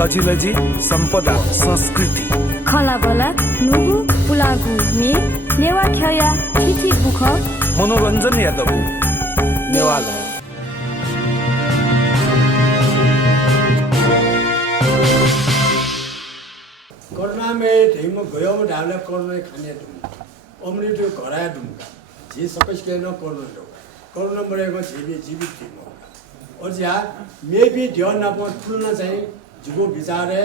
तजिलजी सम्पदा संस्कृति खलाबला नुगु पुलागु मे नेवा ख्या थिथि बुख मनोरञ्जन यादव नेवाला कोरोना में ढेम गयो ढाले कोरोना खाने तुम ओमनी तो घराया तुम जी सकस के न कोरोना मरेको जीवित थी और जा मैं भी ध्यान ना पहुंच फुलना चाहिए जिको विचार है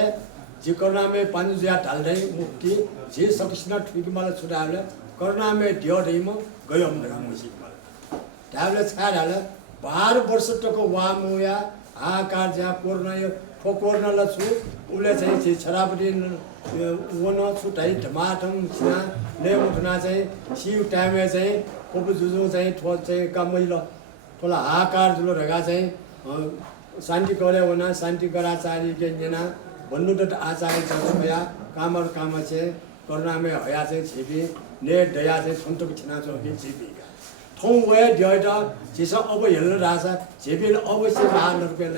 जी कोरोना में पानी जिया डाल रही मुक्ति जी सकस न ठीक माला छुड़ाले कोरोना में ध्यान ढेम गयो हम लगा मुझे माला ढाले छा ढाले 12 वर्ष तक वाम हुआ हाकार जा कोरोना यो कोरोना लछु उले चाहिँ जे छरापटी वन छुटाई धमाधम छिना ने उठना चाहिँ सिउ टाइममा चाहिँ कोपु जुजु चाहिँ ठो चाहिँ कमैलो थोला हाकार जुलो रगा चाहिँ शान्ति करे वना शान्ति कराचारी के जना भन्नु त आचार्य चया कामर काम चाहिँ कोरोना में हया चाहिँ छिपी ने दया चाहिँ छन्तक छिना छ के छिपी ठौ वे ड्याइटा जिसा अब हेल्न रासा झेपिल अवश्य बाहर रुपैयाँ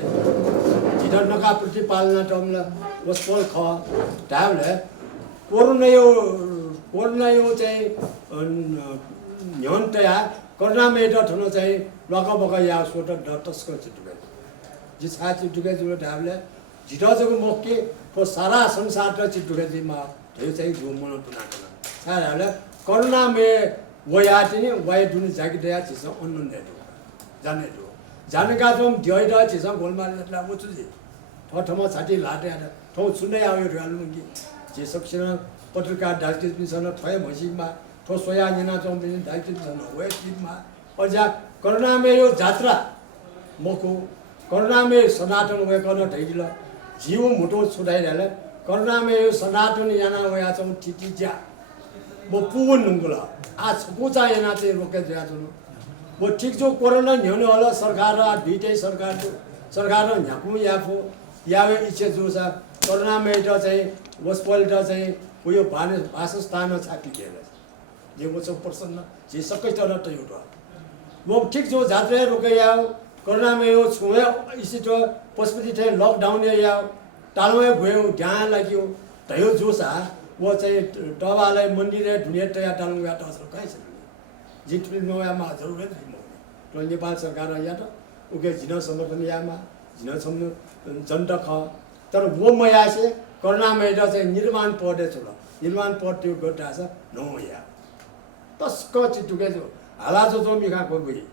जिधर नका प्रतिपालना टमला वस्पल ख डावले कोरोना यो चाहिँ न्यन्तया कोरोना में ड ठनो चाहिँ लका बका या सोट ड तस्क चिटुके जि छा चिटुके जुल डावले जिधा जको मक्के तो सारा संसार ड चिटुके जि मा त्यो चाहिँ जुमन पुनाकना छा डावले कोरोना में वयाटिनी वय दुनी जागी दया चिसा अन्नन दे जाने दो जाने का तो हम ड्याइडा चिसा गोलमाल ला वचुजी ठठमा छाटी लाटे आदा ठौ सुन्दै आयो रालुंगी जे सक्सेना पत्रकार डाक्टर मिसन थय मसिमा ठो सोया निना चोम दिन डाक्टर मिसन वय टिममा और जा कोरोना में यो जात्रा मको कोरोना में सनातन वय गर्न ढैल जीव मुटो छुडाइ रहल कोरोना में यो सनातन याना वया चोम टिटी जा वो पुवन नंगला आज कोचा याना चाहिँ रोके दिया जुनो वो ठीक जो कोरोना न्योने वाला सरकार आ बीटे सरकार न्याकु याफो यावे इच्छा जो सा कोरोना में त चाहिँ वस्पल त चाहिँ उयो वासस्थान छापी केला जे वो सब प्रसन्न जे सबै तर त एउटा वो ठीक जो जात्रा रोके याओ कोरोना में यो छुए इसी तो पशुपति थे लॉकडाउन या टालमे भयो ध्यान लाग्यो तयो जो सा वो चाहिँ टबालाई मन्दिर ढुनिया तया टालुङा त असर काइ छ जिटुल नयामा जरुरत छैन तो नेपाल सरकार या त उके जिन समर्थन यामा जिन सम्नु जनता ख तर वो मया से कोरोना में त चाहिँ निर्माण पढे छ निर्माण पढ त्यो गटा छ नया तस्क चिटुके जो हाला जो मिखा को गई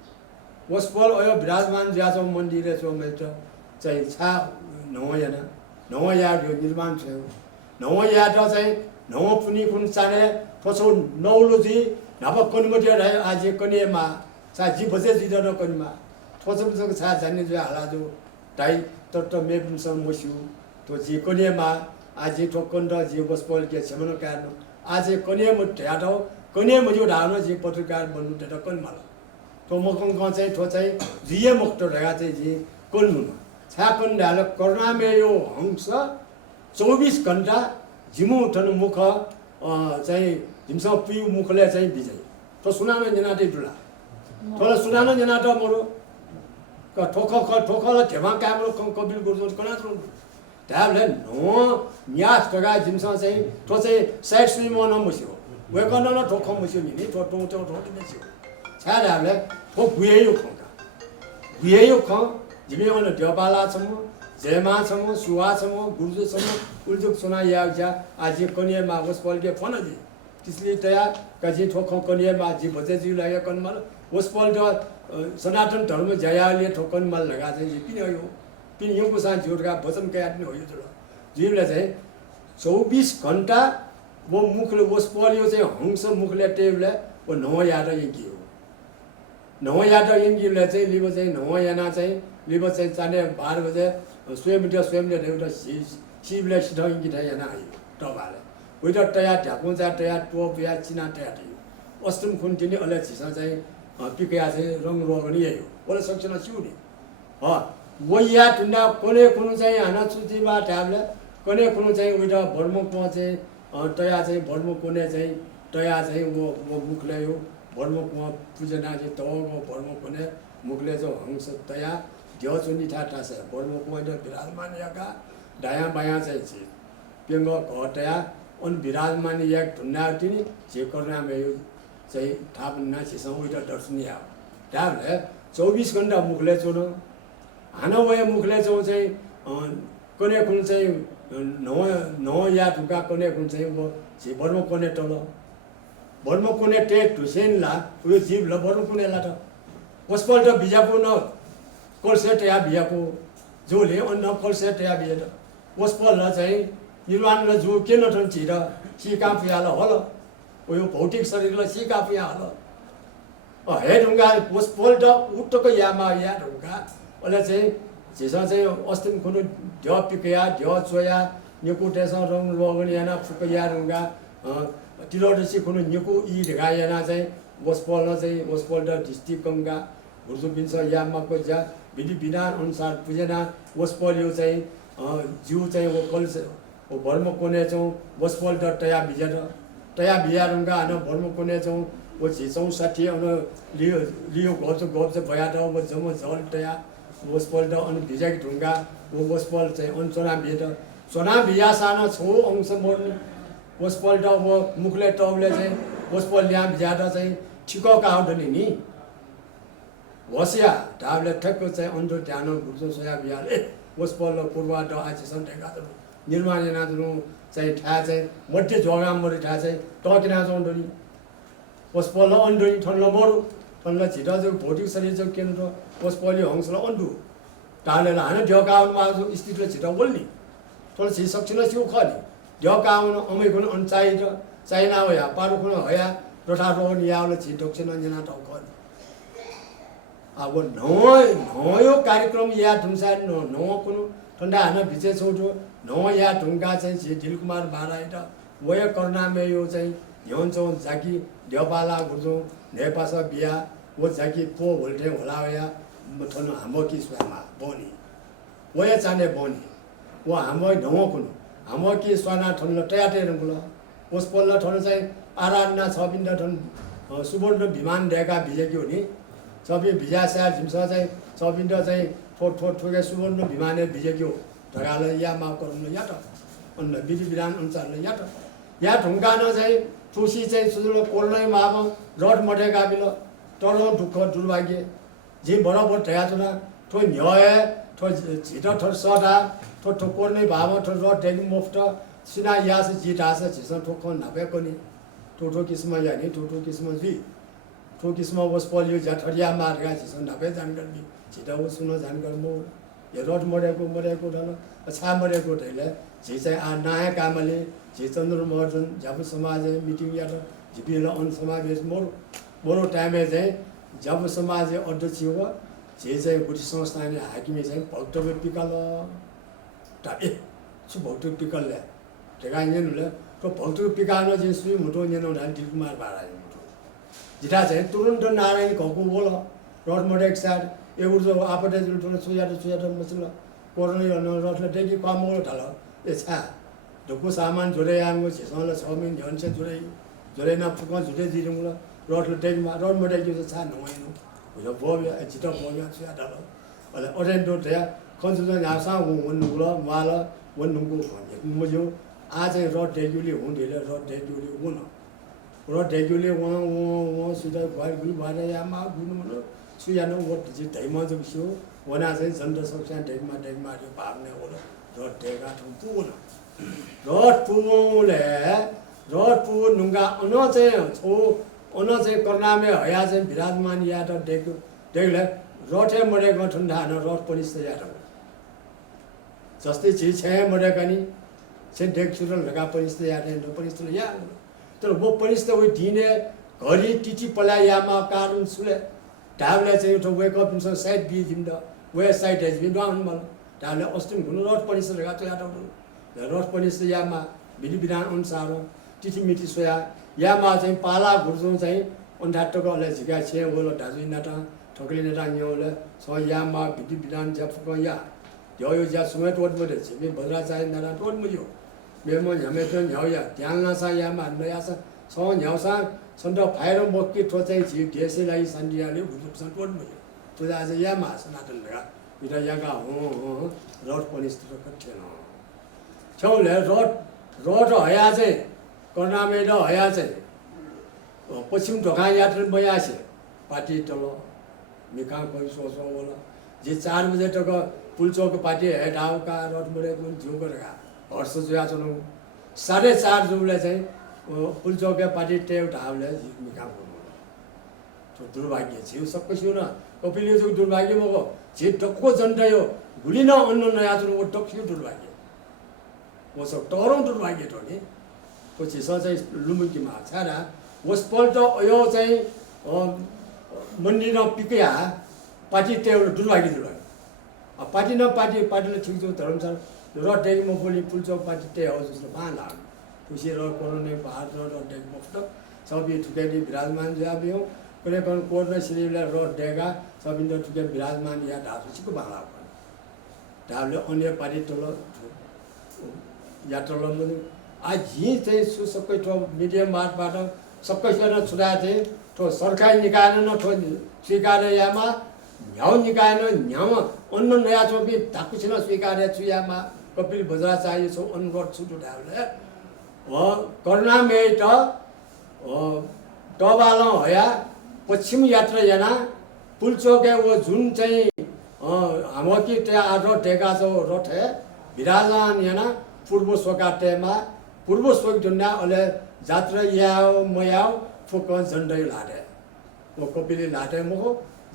वस्पल अयो विराजमान ज्याजो मन्दिर छ मे त चाहिँ छा नया न नया यो निर्माण छ नया त चाहिँ नौ पुनी कुन चाने थोसो नौलोजी नभ कनिमति रहे आज कनिमा सा जी बजे जी न कनिमा थोसो थोसो छा जाने जो हाला जो दाइ तत मेपुन सम मस्यु तो जी कनिमा आज ठोकन र जी बसपल के छमन कारण आज कनिम ढ्याटो कनिम जो ढानो जी पत्रकार बन्नु त कनिमा तो मकङ क चाहिँ थो चाहिँ जिए मुक्त रहेगा चाहिँ जी कन्नु छा कन ढाल कोरोना में यो हंस 24 घण्टा जिमु उठन मुख चाहिँ जिमसँग पिउ मुखले चाहिँ बिजय तो सुनानो जनाटे दुला तोला सुनानो जनाटा मरो क ठोकला ठेमा काम्रो कबिल गुरु कना थ्रो ताबले नो न्यास टगा जिमसँग चाहिँ तो चाहिँ साइड स्विम न मस्यो वे कन न ठोक मस्यो नि तो तो मस्यो छाडाले ठोक गुएयो ख जिमे वन देवपाला छम जयमा छम सुवा छम गुरुजो छम उल्जुक सुना या आज कनिया मा वस्पल के फोन जी त्यसले तया कजी ठोखौ कनिया मा जी बजे जी लाग्यो कनमल वस्पल द सनातन धर्म जयाले ठोकन मल लगा चाहिँ किन यो पिन यो कुसा जोरका वचन के आदमी हो यो जुल जीवले चाहिँ 24 घण्टा वो मुखले वस्पल यो चाहिँ हंस मुखले टेबले वो नौ याद यंगी हो नौ याद यंगीले चाहिँ लिबो चाहिँ नौ याना चाहिँ लिबो चाहिँ चाने 12 बजे स्वयंले एउटा शिवले सिधाइ कि थाहा याना आयो टबाले उइटा तया ढ्याकुजा तया टोप या चिना तया थियो अष्टम खुन तिनी अले छिसा चाहिँ पिकया चाहिँ रङ रोगनी आयो ओले सक्छन सिउनी वया टुन्डा कोने कुन चाहिँ हाना सुतिमा ट्याबले कोने कुन चाहिँ उइटा भर्मुकमा चाहिँ तया चाहिँ भर्मुक कोने चाहिँ तया चाहिँ वो मुखले यो भर्मुकमा पूजना चाहिँ तवको भर्मुक कोने मुखले जो हंस तया ध्यो चुनी ठाटा छ भर्मुकमा विराजमान याका दायाँ बायाँ चाहिँ पेङ्ग घटया अनि विराजमान एक ढुन्ना तिनी जे कर्नामे यो चाहिँ थापन्ना छिसँग उइटा दर्शनी आयो डाबले 24 घण्टा मुखले चोन हाना वया मुखले चो चाहिँ कने कुन चाहिँ न या ढुका कने कुन चाहिँ वो जे बर्म कने टल बर्म कने टेक ढुसेनला उयो जीवला बर्म कनेला त पसपल्ट बिजापु न कलसेट या बियापु जोले अन्न कलसेट या बिया त पसपल्ट चाहिँ निर्वाणले जो के नठन छिर सिका पुयाल हल उयो भौतिक शरीरलाई सिका पुया हल हे ढुङ्गा पसपल्ट उठ्टको यामा या ढुङ्गा अहिले चाहिँ झिसा चाहिँ अस्तिम खुनु ढ्य पिकया ढ्य चोया निकु टेसा रङ लगन याना फुकया ढुङ्गा तिरोडसी खुनु निकु इ ढगा याना चाहिँ वसपल्ट चाहिँ वसपल्ट डिस्ट्रिक्ट कंगा हुर्जु बिन्छ यामाको ज्या विधि विधान अनुसार पुजेना वसपल यो चाहिँ जिउ चाहिँ वो कल वो भर्म कोने चाहिँ वसपल्ट टया बिजा ढुङ्गा हान भर्म कोने चाहिँ वो झिचौँ 60 अन लियो गप चाहिँ भया त वो जम झल टया वसपल्ट अनि भिजाकी ढुङ्गा वो वसपल चाहिँ अनि चोना बिया सानो छो अंश मर्नु वसपल्ट वो मुखले टौले चाहिँ वसपल ल्या भिजाटा चाहिँ ठिक काउडनी नि वसिया ढाबले ठक्क चाहिँ अन्डो ध्यान घुर्छो सोया बियाले वसपल पूर्वाट आछिसन ढेका निर्माण नादनु चाहिँ ठा चाहिँ मध्य जग्गा मरि ठा चाहिँ टकिना जोन्डनी वसपल अन्डोनी ठन्ल मरु ठन्ल छिटा जो भौतिक शरीर जो केन्द्र वसपल हंसला अन्डु ढालेर हाने ढ्यका आउनु आज स्थितिले छिटा बोल्नी थोर छि सक्छिन सिउ खनि ढ्यका आउनु अमै गुण अनचाइ र चाइना होया पारु गुण होया रठा रोन याले छि दक्षिण जना टक खनि अब नयो कार्यक्रम या ढुङ्सा न कुनु ठन्डा हान भिचे छोटो न या ढुङ्गा चाहिँ छि दिलकुमार बाराइट वय कर्नामे यो चाहिँ ह्यौचौ जाकी ढ्यपाला गुजो नेपासा बिया वो जाकी पो भोल्टे होला या थन हाम्रो कि स्वामा बनी वय चाने बनी वो हाम्रो ढौ कुनु हाम्रो कि स्वाना ठन टयाटे रंगुल ओस पल्ल ठन चाहिँ आराधना छ बिन्द ठन सुवर्ण विमान ढेका भिजेकी हो नि सबै भिजा स्या झिमसा चाहिँ छ बिन्द चाहिँ ठोके सुवर्ण विमानले भिजेकी हो ढगाले या मा कर्नु या त अन्न विधि विधान अनुसार या त या ढुङ्गा न चाहिँ तुसी चाहिँ सुजुलो कोल्नै माम रड मटेका बिल टर्लो दुःख दुर्भाग्य जे बराबर ढया छना ठो न्याय ठो झिट ठो सदा ठो कोर्नै भाव ठो रड ढेक मुफ्त सिना यास जिट आस झिस ठोक नभएको नि ठोठो किस्म या नि ठोठो किस्म जी ठो किस्म वस पलियो झठरिया मार्गा झिस नभए जानकारी झिटा वो सुन जानकारी मो यो रड मरेको ढल छा मरेको ढैले झि चाहिँ आ नाय कामले झि चन्द्र महर्जन झापु समाज मिटिङ या झिपिल अन समावेश मोरो टाइममा चाहिँ झापु समाज अध्यक्ष हो झे चाहिँ बुढी संस्थाले हाकिमी चाहिँ भक्तव्य पिकल टाए छु भक्तव्य पिकल ल्या ठेगाइनेले तो भक्तव्य पिकानो जे सुई मुटो नेनो ढाल दिलकुमार बाराय मुटो जिटा चाहिँ तुरुन्त नारायण घको बोल रड मडेक साड एउटो आपटे जुटो सुया मसल कोर्नै रथले टेकी कमो ढल ए छा ढुक्को सामान जोडे आंगो छिसले 6 मिन झन्से जोडे न फुक जुटे दिरुङला रथले टेकमा रड मडेक जो छा नहोइनु जो बोबे जिटा बोबे सुया ढल अले अरेन्डो थे खन्जुजन यासा वन्नुल माल वन्नुको मुजो आज रड डेगुली हुँदैले रड डेगुली हुन रड डेगुली व सुदा भइ भए यामा गुनु मन सुया न वट जि दैमा जो सो वना चाहिँ जन्द सक्छा ढेकमा जो भाग्ने होला रड डेगा ठु पुन रड पु नुंगा अन चाहिँ कर्नामे हया चाहिँ विराजमान या त डेगले रठे मरेको ठन्डा न रड परिस्थ या त जस्तै छि छे मरेका नि से डेग सुरल लगा परिस्थ या त परिस्थ या तर वो परिस्थ उ दिने घरि टिटी पला यामा कारण सुले ढाबले चाहिँ उठो वेक अप इन साइड बी दिन्द वे साइड हेज बिन डाउन मल ढाबले अस्तिम हुनु रड परिस्थ लगा त या त रड परिस्थ यामा विधि विधान अनुसार टिटी मिटी सोया यामा चाहिँ पाला घुर्जो चाहिँ अन्धाटकोले झिका छे होल ढाजुइ नाटा ठोकले नेटा न्योले स यामा विधि विधान जफक या यो ज्या सुमे टोट मले छिमे भद्रा चाहिँ नारा टोट मुयो मेमो झमे त न्याउया ध्यान सा यामा नया सा स न्याउसा सन्द फायर मक्की ठो चाहिँ झि देशलाई सन्डियाले हुजुसन टोट मुयो तो आज यामा सनातन लगा बिरा यागा हो रड परिस्थिति कठेन छेउले रट हया चाहिँ कर्णामे र हया चाहिँ पश्चिम ढोका यात्रा बया से पार्टी टलो मिखा कोई सोचो बोला जे 4 बजे तक पुल चौक पार्टी हेड आउ का रोड मुड़े कुन जो करेगा हर्ष जोया चनो 4:30 जुले चाहिँ पुल चौक पार्टी टेउ ढावले मिखा को तो दुर्भाग्य छ यो सबै छु न कपिल यो दुर्भाग्य मको जे टक्को जनता यो भुलिन अन्न नया चनो ओ टक्यो दुर्भाग्य वो सब टरौं दुर्भाग्य to नि पछि चाहिँ लुमुकीमा छाडा वसपल्ट यो चाहिँ मन्दिर पिकया पार्टी टेउ दुर्भाग्य पार्टीले ठिक जो धर्मशाला र डेगमा बोली पुलचौक पार्टी टे हो जस्तो पाला खुसी र कोरोना भारत र डेगमा फट सबै ठुकेली विराजमान जाबियो कुनै कोर्ट र सिरिले र डेगा सबै ठुके विराजमान या धाछुको बाला ढाबले अन्य पार्टी टोलो या टोलो पनि आज यी चाहिँ सबै ठो मिडिया मार्फतबाट सबैजना छुटाए थिए ठो सरकारी निकायले न ठो स्वीकार्यामा न्याउ निकायले न्याउ अन्न नयाँ चोपी धाकुछिन स्वीकार्य छुयामा कपिल भद्राचार्य छौ अनुरोध छुटु ढाबले कर्णामेट टबाल हया पश्चिम यात्रा याना पुलचोके वो जुन चाहिँ हाम्रो कि त्यहाँ आठ टेका छौ रथे विराजमान याना पूर्व सोकाटेमा पूर्व सोक दुन्या अले जात्रा याओ मयाओ फुक झन्डै लाडे वो कपिलले लाडे मको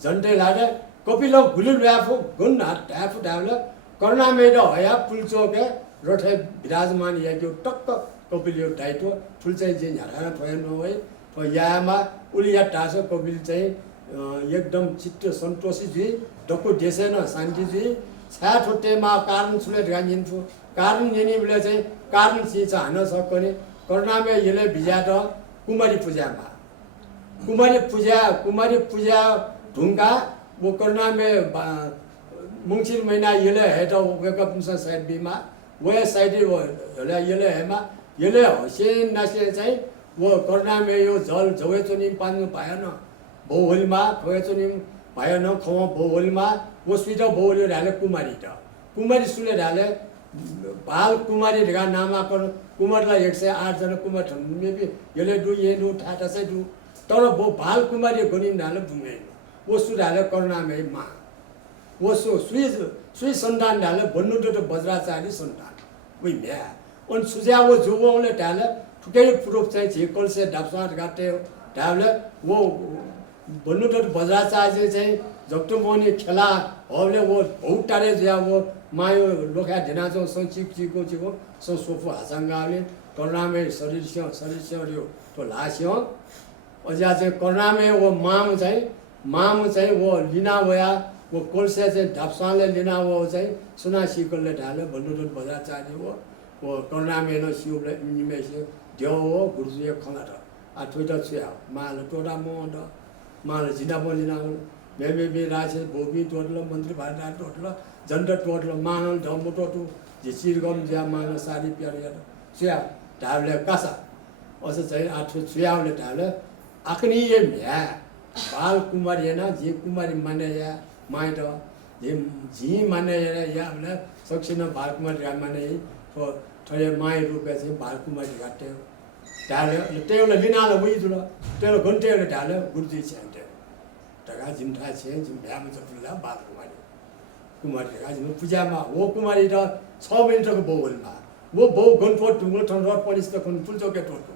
झन्डै लाडे कपिल गुली ल्याफु गुन हाफ ढाबले कर्णामेट हया पुलचोके रथे विराजमान याक्यो टक्क कपिल यो डाइटो फुल चाहिँ जे झराना थोएन नहोय तो यामा उलिया टासो कपिल चाहिँ एकदम चित्त सन्तोषी जी डक्को देसेन शान्ति जी छा ठोटेमा कारण छुले ढानिन्थु कारण यिनीले चाहिँ कारण चिज हान सक्ने कर्णामे यसले भिजाट कुमारी पूजा ढुङ्गा वो कर्णामे मुङसिर महिना यसले हेट वेकअप साइड बिमा वो साइड यसले हेमा यसले हसे नासे चाहिँ वो कर्णामे यो जल झवेचोनी पाल्नु पाएन बहुहोलीमा खवेचोनी भएन खवा बहुहोलीमा वो स्वीट बहुहोली ढाले कुमारी सुले ढाले बाल कुमारी ढगा नामाकरण कुमारलाई 108 जना कुमार मेबी यसले डु ये डु ठाटा चाहिँ डु तर वो बाल कुमारी गनिन ढाले बुङ्गेन वो सु ढाले कर्णामे मा वो सुई सन्तान ढाले भन्नु त वज्राचार्य सन्तान उही भ्या अनि सुझ्या वो जुवले ढाले ठुकै प्रुफ चाहिँ झिकल से ढापसाट गाटे ढाले वो भन्नु त वज्राचार्य चाहिँ जक्टो मनि खेला हले वो बहुत टारे ज्या वो मायो लोखा ढेना जो संचिको चिको सो सोफो हासंगाले कर्णामे शरीर से यो तो लास्यो अझा चाहिँ कर्णामे वो माम चाहिँ वो लिना वया वो कोलसे चाहिँ ढापसाले लिना वो चाहिँ सुना सिकलले ढाले भन्नु त वज्राचार्य वो कर्णामे न शिवले निमेसे देव हो गुरुजी खलाट आ ठुटा छ्या माल टोडा मोड माल जिना बोलिना मेबे रासे बोबी टोडल मन्त्री भारत टोडल झन्डा टोडल मानल धम्मो टोटु जे चिरगम ज्या मान सारी प्यार छ्या ढाबले कासा अझ चाहिँ आठो छ्याले ढाबले आखनी ये म्या बाल कुमारी हैन जे कुमारी माने या माइट जे जी माने या भने सक्छिन बाल कुमारी माने तो थोरै माइ रुपे चाहिँ बाल कुमारी गाटे ढाले तेले लिनाले वइ जुल तेले घन्टेले ढाले गुरुजी छन्टे ढगा जिमठा छे जिम भ्याम जपुला बाल कुमारी ढगा जिम पूजामा वो कुमारी र 6 मिनेटको बहुलमा वो बहु गनपोट ढुङ्गो ठन रट पलिस त कुन फुलचोके टोट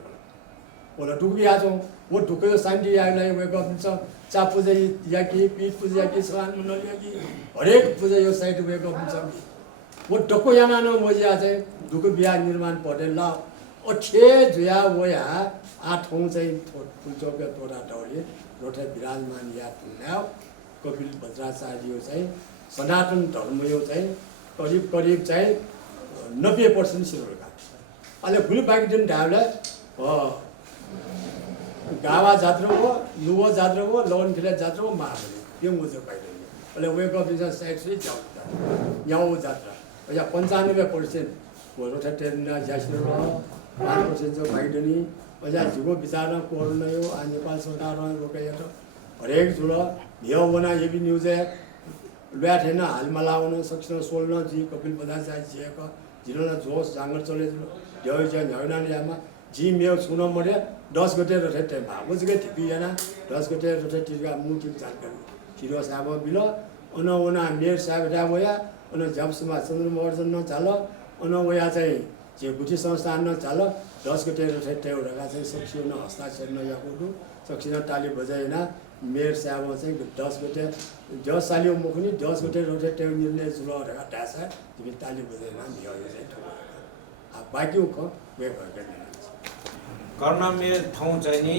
ओला डुबिया जो वो ढुके शान्ति आइलाई वे गर्छ चा पूजा याकी पीठ पूजा की सलान मण्डल याकी हरेक पूजा यो साइड वे गर्छ वो डको याना न मजा चाहिँ ढुके बिहा निर्माण परे ल अठे जुया वया आठौं चाहिँ फुलचोके टोडा टौले रोटे विराजमान या तुल्याउ कपिल भद्राचार्य चाहिँ सनातन धर्म यो चाहिँ करिब चाहिँ 90% सिरोका अहिले फुल बाकी दिन ढाबले गावा जात्रा हो लुवो जात्रा हो लोन खेले जात्रा हो महाबली यो मुझे पाइदैन अहिले वेक अफ दिस साइड से जाऊ याउ जात्रा या 95% वो रोटे ट्रेनना जासिर 5% जो पाइदैन अझा जुगो विचारमा कोर्न यो आ नेपाल सरकार रोकेर हरेक जुल यो बना ये भी न्यूज है लुया ठेन हालमा लाउन सक्छ सोल्न जी कपिल भद्राचार्य जिएको जिरोना जोस जांगर चले जुल यही चाहिँ झगडाने यामा जी मेउ सुनो मरे 10 गते रथे टाइम भागो चाहिँ ठिपी याना 10 गते रथे टिका मुठी जानकारी चिरो साब बिल अना मेर साब रामया अना जबसमा चन्द्रमर्जन न चाल अना वया चाहिँ जे गुठी संस्थान न चाल 10 गते रथे टेउडा चाहिँ सक्सिन हस्ताक्षर न याको सक्सिन ताली बजाइना मेयर साहब चाहिँ 10 गते 10 साल मुखनी 10 गते रथे टेउ निर्णय जुल रगा डासा तिमी ताली बजाइना भ्यो चाहिँ आ बाँकी ख वे भर्के कर्णामे ठाउँ चाहिँ नि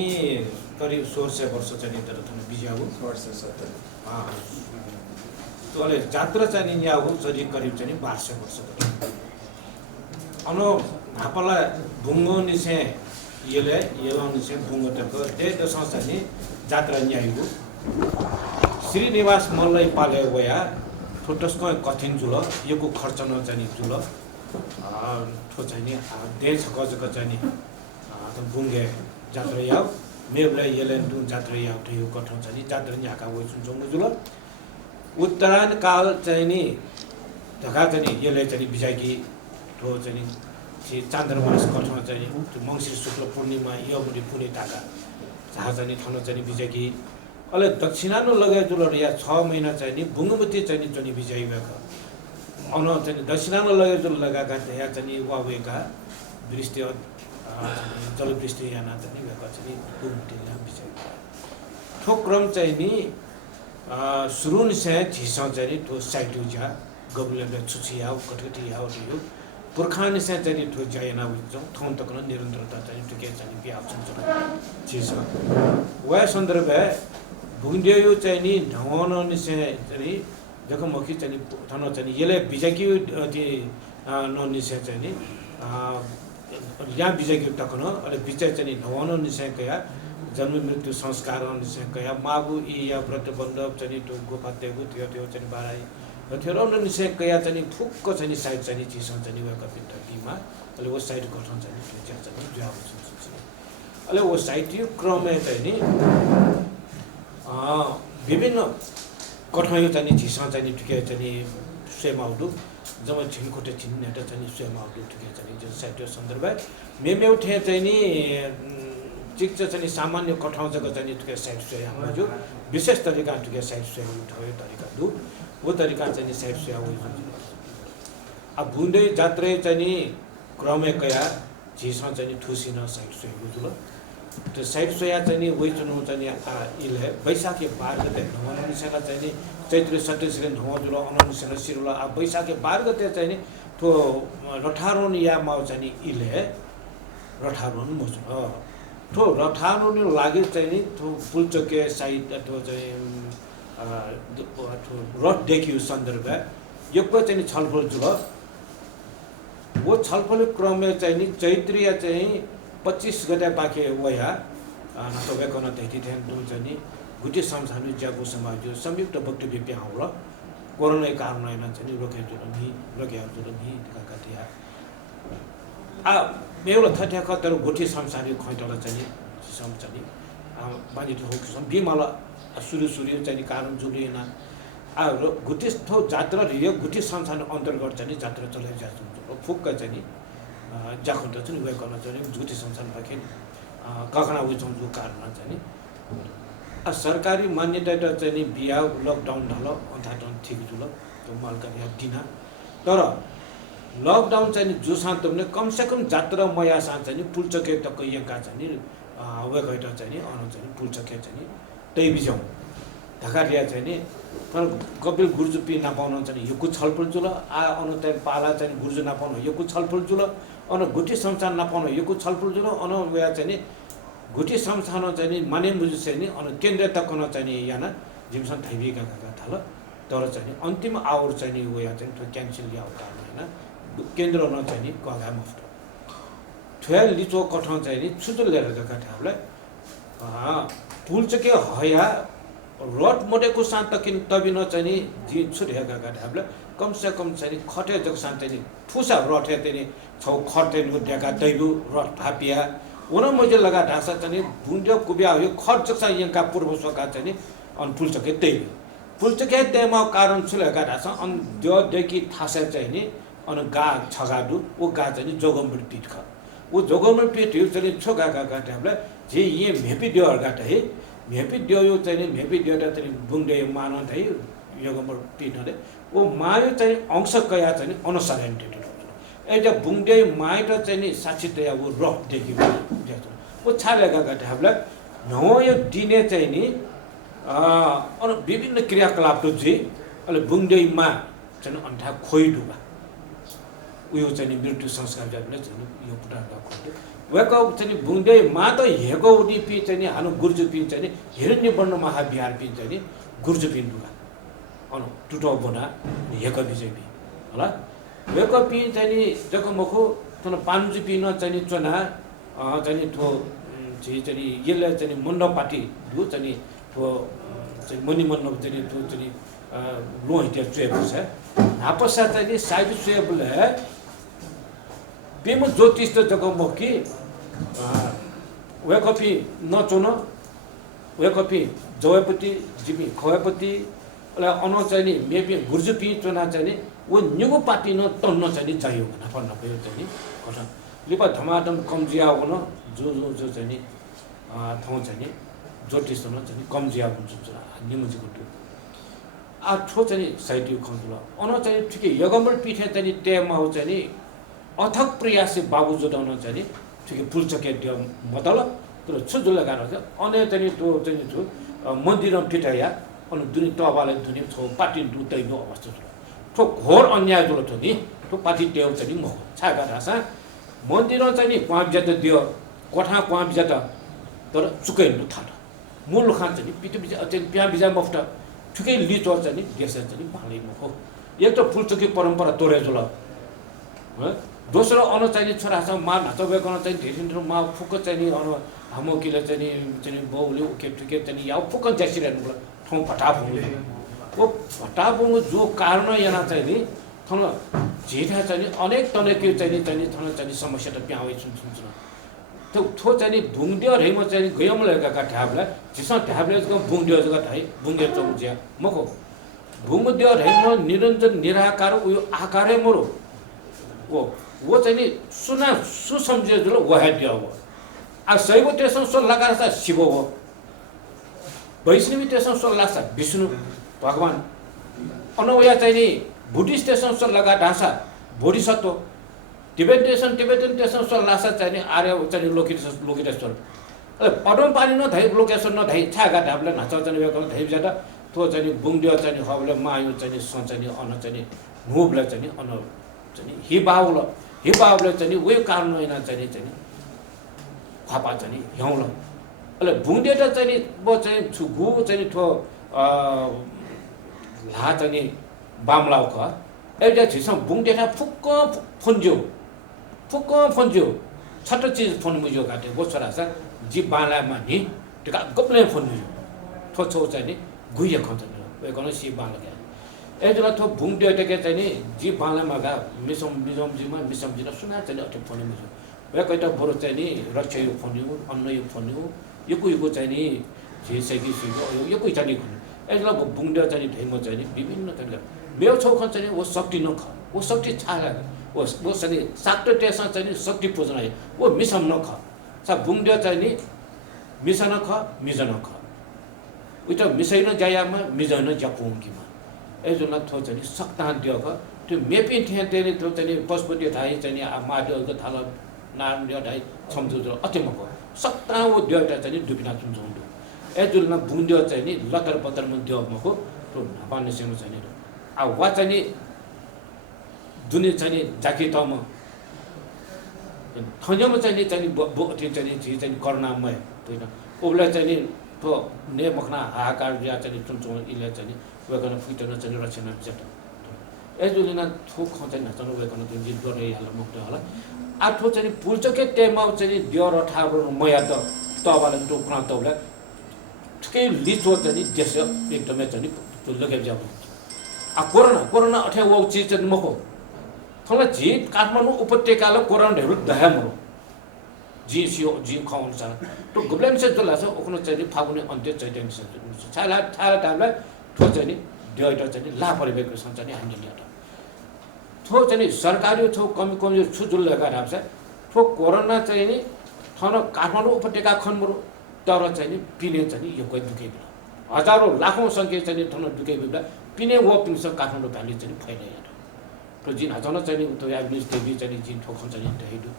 करिब 1600 वर्ष चाहिँ तर थन बिजाउ 1670 तले जात्रा चाहिँ नि याउ चाहिँ करिब चाहिँ 1200 वर्ष अनो हापला भुङ्गो निसे येले येला निसे भुङ्गो तक दे दशा चाहिँ जात्रा न्यायु श्रीनिवास मल्लै पाले वया ठोटस्को कठिन जुल योको खर्च न चाहिँ जुल ठो चाहिँ नि देश गजको चाहिँ नि बुङ्गे जात्रा याव मेबले येलेन दुन जात्रा याव थियो कठो चाहिँ जात्रा न्याका वइ सुनजोङ जुल उत्तरायण काल चाहिँ नि ढका चाहिँ येले चाहिँ बिजाकी ठो चाहिँ नि चान्द्रमास कठो चाहिँ मङ्सिर शुक्ल पूर्णिमा यमुनी पुने ढाका जहाँ चाहिँ ठन चाहिँ बिजाकी अहिले दक्षिणानो लगाए जुल या 6 महिना चाहिँ नि बुङ्गमती चाहिँ नि बिजाई भएको अन चाहिँ दक्षिणानो लगाए जुल लगाएका त्यहाँ चाहिँ वावेका वृष्टि जलवृष्टि याना चाहिँ भएको चाहिँ बुङ्गमती बिजाई ठो क्रम चाहिँ नि सुरुन से झिसा चाहिँ नि ठो साइटुजा गबुले छुछिया कठकटिया हो पुर्खान से चाहिँ ठो जायना हुन्छ ठाउँ तक निरन्तरता चाहिँ टुके चाहिँ बिहा हुन्छ झिसा वा सन्दर्भ भुङ्डियो चाहिँ नि ढवन निसे चाहिँ जखमखी चाहिँ थन चाहिँ यसले बिजाकी न निसे चाहिँ नि यहाँ बिजाकी टकन अहिले बिचा चाहिँ ढवन निसे कया जन्म मृत्यु संस्कार निसे कया मागु इ या व्रत बन्धव चाहिँ तो गोपात्यगु त्यो त्यो चाहिँ बाराई थियो र निसे कया चाहिँ फुक्क चाहिँ साइड चाहिँ चिसन चाहिँ वका पिटकीमा अहिले वो साइड गठन चाहिँ त्यो चाहिँ जुवा हुन्छ अहिले वो साइड यो क्रममा चाहिँ नि विभिन्न कठिनाइ चाहिँ झिसा चाहिँ ठिकै चाहिँ स्वयमाउडु जब छिनकोटे छिन्नेट चाहिँ स्वयमाउडु ठिकै चाहिँ जो साइटो सन्दर्भ मेमेउठे चाहिँ नि चिक्च चाहिँ सामान्य कठाउँ जग्गा चाहिँ ठिकै साइड स्वय हाम्रो जो विशेष तरिका ठिकै साइड स्वय उठायो तरिका दु वो तरिका चाहिँ साइड स्वय हो अब भुन्डे जात्रे चाहिँ नि क्रमे कया झिसा चाहिँ ठुसिन साइड स्वय बुझ्लो त्यो साइड सोया चाहिँ नि वही चुनाव चाहिँ नि इले बैशाखी 12 गते ढवन निसेला चाहिँ नि चैत्र 27 गते ढवन जुल अननिसेला सिरुला आ बैशाखी 12 गते चाहिँ नि तो रठारोन या माउ चाहिँ नि इले रठारोन मोज तो रठारोन लागि चाहिँ नि तो पुलचके साइड तो चाहिँ तो रट देखियो सन्दर्भ योको चाहिँ नि छलफल जुल वो छलफल क्रममा चाहिँ नि चैत्रीय चाहिँ 25 गते बाके वया नतोबेको न त्यति थेन दुजनी गुटी संसानु ज्याबु समाज संयुक्त वक्तव्य प्याउला कोरोना कारण हैन चाहिँ रोके जुलनी रोके जुलनी काकाटिया आ मेउला थट्या कतर गुटी संसानु खैटला चाहिँ समचनी बानी तो होक्सम बिमला सुरु चाहिँ कारण जुलिएन आ गुटी थो जात्रा रियो गुटी संसानु अन्तर्गत चाहिँ जात्रा चले जान्छ फुक्क चाहिँ जाखुन्ट चाहिँ वे गर्न चाहिँ जुटी संसार राखे कखना उचौँ जो कारण चाहिँ सरकारी मान्यता चाहिँ बिहा लकडाउन ढल अन्त ठिक जुल त्यो मालका यहाँ दिन तर लकडाउन चाहिँ जो शान्त भने कमसेकम जात्रा मया शान्त चाहिँ पुलचके तक यहाँका चाहिँ वे गइट चाहिँ अनु चाहिँ पुलचके चाहिँ त्यही बिजाउँ ढाकारिया चाहिँ नि तर कपिल गुर्जुपी नपाउनु चाहिँ यो कुछ छलफल जुल आ अनु चाहिँ पाला चाहिँ गुर्जु नपाउनु यो कुछ छलफल जुल अनु गुटी संसार नपाउनु यो कुछ छलफल जुल अनु वया चाहिँ नि गुटी संसार चाहिँ नि माने बुझु चाहिँ नि अनु केन्द्र तक न चाहिँ नि याना जिमसन थाइबिका काका थाल तर चाहिँ नि अन्तिम आवर चाहिँ नि वया चाहिँ त्यो क्यान्सल या कारण हैन केन्द्र न चाहिँ नि कगा मुफ्त ठ्याल लिचो कठा चाहिँ नि छुटो लिएर जका ठाउलाई पुलचके हया रट मोडेको शान्त किन तबिन चाहिँ नि जी छुटेका ठाउलाई कम से कम चाहिँ खटे जग शान्त चाहिँ ठुसा रटे चाहिँ छौ खटे नु डेका दैगु रट थापिया ओन मजे लगा ढासा चाहिँ बुन्ड्यो कुबिया यो खट जक्सा यहाँका पूर्व सका चाहिँ नि अन पुलचके त्यही पुलचके त्यहीमा कारण छुलेका ढासा अन त्यो देखि थासा चाहिँ नि अनि गा छगादु ओ गा चाहिँ जोगमबुड पीठ ख ओ जोगमबुड पीठ यो चाहिँ छोगा गा टाइमलाई जे ये मेपी दियोर गाट है मेपी दियो यो चाहिँ मेपी दियो त चाहिँ बुङडे मान थै योगमबुड पीठ हले ओ मायो चाहिँ अंश कया चाहिँ अनसरेन्टेड एजा बुङडे माय त चाहिँ साक्षी तया वो रफ देखि ओ छाले गा टाइमलाई नो यो दिने चाहिँ नि अनि विभिन्न क्रियाकलाप तो जे अहिले बुङडेमा चाहिँ अन्ठा खोइडुबा उयो चाहिँ मृत्यु संस्कार जाने चाहिँ यो पुटाका खोइडु वेको चाहिँ बुङडेमा त हेको उडी पि चाहिँ हानु गुर्जु पिन चाहिँ हिरण्य वर्ण महाविहार पिन चाहिँ गुर्जु पिन दुगा अनु टुटो बना हेको विजय पि होला वेको पिन चाहिँ जको मखो तन पान्जु पिन चाहिँ चना चाहिँ थो चाहिँ यसले चाहिँ मण्डप पार्टी दु चाहिँ थो चाहिँ मनी मण्डप चाहिँ थो चाहिँ लो हिटे चुएको छ आपसा चाहिँ साइड चुएबले पेम ज्योतिष त जको मकी वे कपी नचोन वे कपी जयपति जिमी खयपति अले अन चाहिँ नि मेबी गुर्जुपी चोना चाहिँ नि वो न्युगो पार्टी न तन्न चाहिँ नि चाहियो भन्न पर्न भयो चाहिँ नि कठन लिपा धमाधम कमजिया हुन जो चाहिँ नि ठाउँ चाहिँ नि ज्योतिष चाहिँ नि कमजिया हुन्छ निमुजिको आ ठो चाहिँ साइड खन्जुल अन चाहिँ ठिकै यगम्बर पिठे चाहिँ टेमा हो चाहिँ नि अथक प्रयास बाबु जोडाउन चाहिँ नि ठिकै पुल्चके दियो मतल तर छुजुल गानो छ अने चाहिँ त्यो चाहिँ छु मन्दिर पिटाया अनि दुनी तबाले दुनी छौ पार्टी दुतै नो अवस्था छ ठो घोर अन्याय जुल छ नि ठो पार्टी देउ चाहिँ नि म छागा रासा मन्दिर चाहिँ नि क्वाम ज्यादा दियो कोठा क्वाम ज्यादा तर चुकै न थाट मूल खान चाहिँ नि पिटु बिजा अत्यन्त प्या बिजा मफ्ट ठुकै लिचो चाहिँ नि देश चाहिँ नि भाले म हो एक त फुलचुकी परम्परा तोरे जुल दोस्रो अन चाहिँ छोरासँग मा नाचबेकन चाहिँ धेरै मा फुक चाहिँ नि अन हाम्रो किले चाहिँ बाउले उके ठुके चाहिँ या फुक ज्यासिरहनु ठाउँ फटाफुङ ओ फटाफुङ जो कारण यहाँ चाहिँ नि थन झिठा चाहिँ नि अनेक तनेक चाहिँ थन समस्या त प्यावे सुन्छ त्यो थो चाहिँ भुङड्यो रेम चाहिँ गयम लगाका ढाबला जिसा ढाबले को भुङड्यो जगा थाइ भुङड्यो चौज्या मको भुङड्यो रेम निरञ्जन निराकार उयो आकारै मरो वो चाहिँ नि सुना सुसम्झे जुल वहाड्यो हो आ शैव त्यसमा सो लगाएर छ शिव हो वैष्णवी त्यसमा सो लाग्छ विष्णु भगवान अनवया चाहिँ नि बुद्धिस्ट त्यसमा सो लगा ढासा बोधिसत्व टिबेटन त्यसमा सो लाग्छ चाहिँ नि आर्य चाहिँ लोकितेश्वर पदम पानी न धाइ लोकेश्वर न धाइ छागा ढाबले नाच चाहिँ वेकल धाइ ज्यादा तो चाहिँ बुङड्यो चाहिँ हबले मायो चाहिँ सञ्चनी अन चाहिँ मुबले चाहिँ अन चाहिँ हिबाउले चाहिँ वे कारण हैन चाहिँ खापा चाहिँ हिउँल अहिले भुङडे त चाहिँ म चाहिँ छुगु चाहिँ ठो ला चाहिँ बामलाउ ख एउटा छिसम भुङडेटा फुक्क फन्ज्यो छट्ट चिज फोन मुजो काटे वो छोरा छ जी बालामा नि टिका गप्ले फोन मुजो ठो छौ चाहिँ नि गुइया खन्छ वे गर्न सी बाला के एजला थो भुङडे टेके चाहिँ नि जी बालामा गा मिसम जिना सुना चाहिँ अटे फोन मुजो वे कइटा बरु चाहिँ नि रक्षा यो फोन यो अन्न यो फोन यो चाहिँ नि जे सेगी यो कोइ चाहिँ नि एजला भुङडे चाहिँ ढैमो चाहिँ नि विभिन्न तरिका बेउ छौ खन्छ नि वो शक्ति न ख वो शक्ति छाला वो सनी सात टेसा चाहिँ नि शक्ति पूजना है वो मिसम न ख सा भुङडे चाहिँ नि मिसन ख मिजन ख उइटा मिसैन जायामा मिजन जपुङकीमा एजला थो चाहिँ नि सक्ता दियो ख त्यो मेपि थे तेले थो चाहिँ नि पशुपति थाइ चाहिँ नि माडको थाला नाम दियो थाइ सम्झु अत्यमको सक्ता वो दियोटा चाहिँ नि दुबिना चुन्छौँ एजुलना भुङड्यो चाहिँ नि लतर पतर म दियो मको तो पानी सेम चाहिँ नि आ वा चाहिँ नि दुनी चाहिँ नि जाकी तम थन्यम चाहिँ नि चाहिँ नि कर्णामय होइन ओबला चाहिँ नि तो ने मखना हाहाकार या चाहिँ चुन्छौँ इले चाहिँ नि वेगन फिटन चाहिँ रचना जट एजुलना थोक चाहिँ नचन वेगन जुन जित गरे याला मुक्त होला आ थो चाहिँ पुल्चके टेमा चाहिँ नि दियो र ठारो मया त तबाले तो प्रान्तबला ठिकै लिचो चाहिँ नि देश एकदमै चाहिँ नि लगे जाब आ कोरोना अठे वो चीज चाहिँ मको थला जी काठमाडौँ उपत्यकाले कोरोनाहरु दहामरो जी खाउन छ तो गब्लेन से जला छ ओखनो चाहिँ फागुने अन्त्य चैतन्य छ छाला टाइमलाई ठो चाहिँ नि डेटा चाहिँ ला परिवेको छ चाहिँ हामीले ल्याट थो चाहिँ सरकारी थो कमी कमजोर छुजुल लगाएर आउँछ थो कोरोना चाहिँ नि थन काठमाडौँ उपत्यका खनबरो तर चाहिँ नि पिने चाहिँ यो कोही दुखे बिला हजारौँ लाखौँ सङ्ख्या चाहिँ थन दुखे बिला पिने वो पिन्छ काठमाडौँ भ्याली चाहिँ फैलाएर तो जिन हजारौँ चाहिँ तो एभरेज देवी चाहिँ जिन ठोक चाहिँ हेडु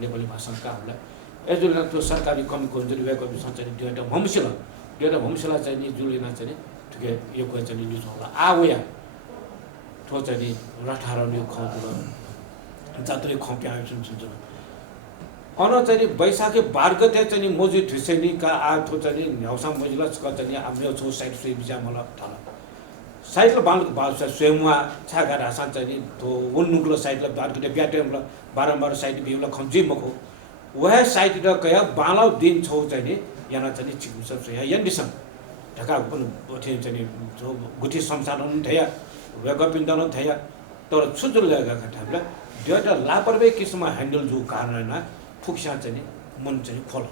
नेपाली भाषाका होला एजुले त्यो सरकारी कमी कमजोरी भएको विषय चाहिँ दुईवटा भूमिशला चाहिँ नि जुलिना चाहिँ ठिकै यो कोही चाहिँ न्युज होला आवया ठो चाहिँ रठार नि खौँदो जात्रै खौँप्या सुन्छ अन चाहिँ वैशाखी 12 गते चाहिँ मोजी ठुसेनीका आ ठो चाहिँ न्याउसा मजिलसका चाहिँ हाम्रो छौ साइड सुई बिजा मलाई थाहा साइडले बालको भाषा स्वयंमा छागा रासा चाहिँ तो उन्नुग्लो साइडले 12 गते ब्याटेमला बारम्बार साइड बिउला खम्जी मको वह साइड र कया बालाउ दिन छौ चाहिँ याना चाहिँ चिकुस छ यन्दिसम ढका पनि बथे चाहिँ जो गुठी संसाधन थया वेगपिन्डन थया तर छुजुल लगाका थाबला दुईटा लापरवाही किसिममा ह्यान्डल जो कारणमा फुक्सा चाहिँ मन चाहिँ खोल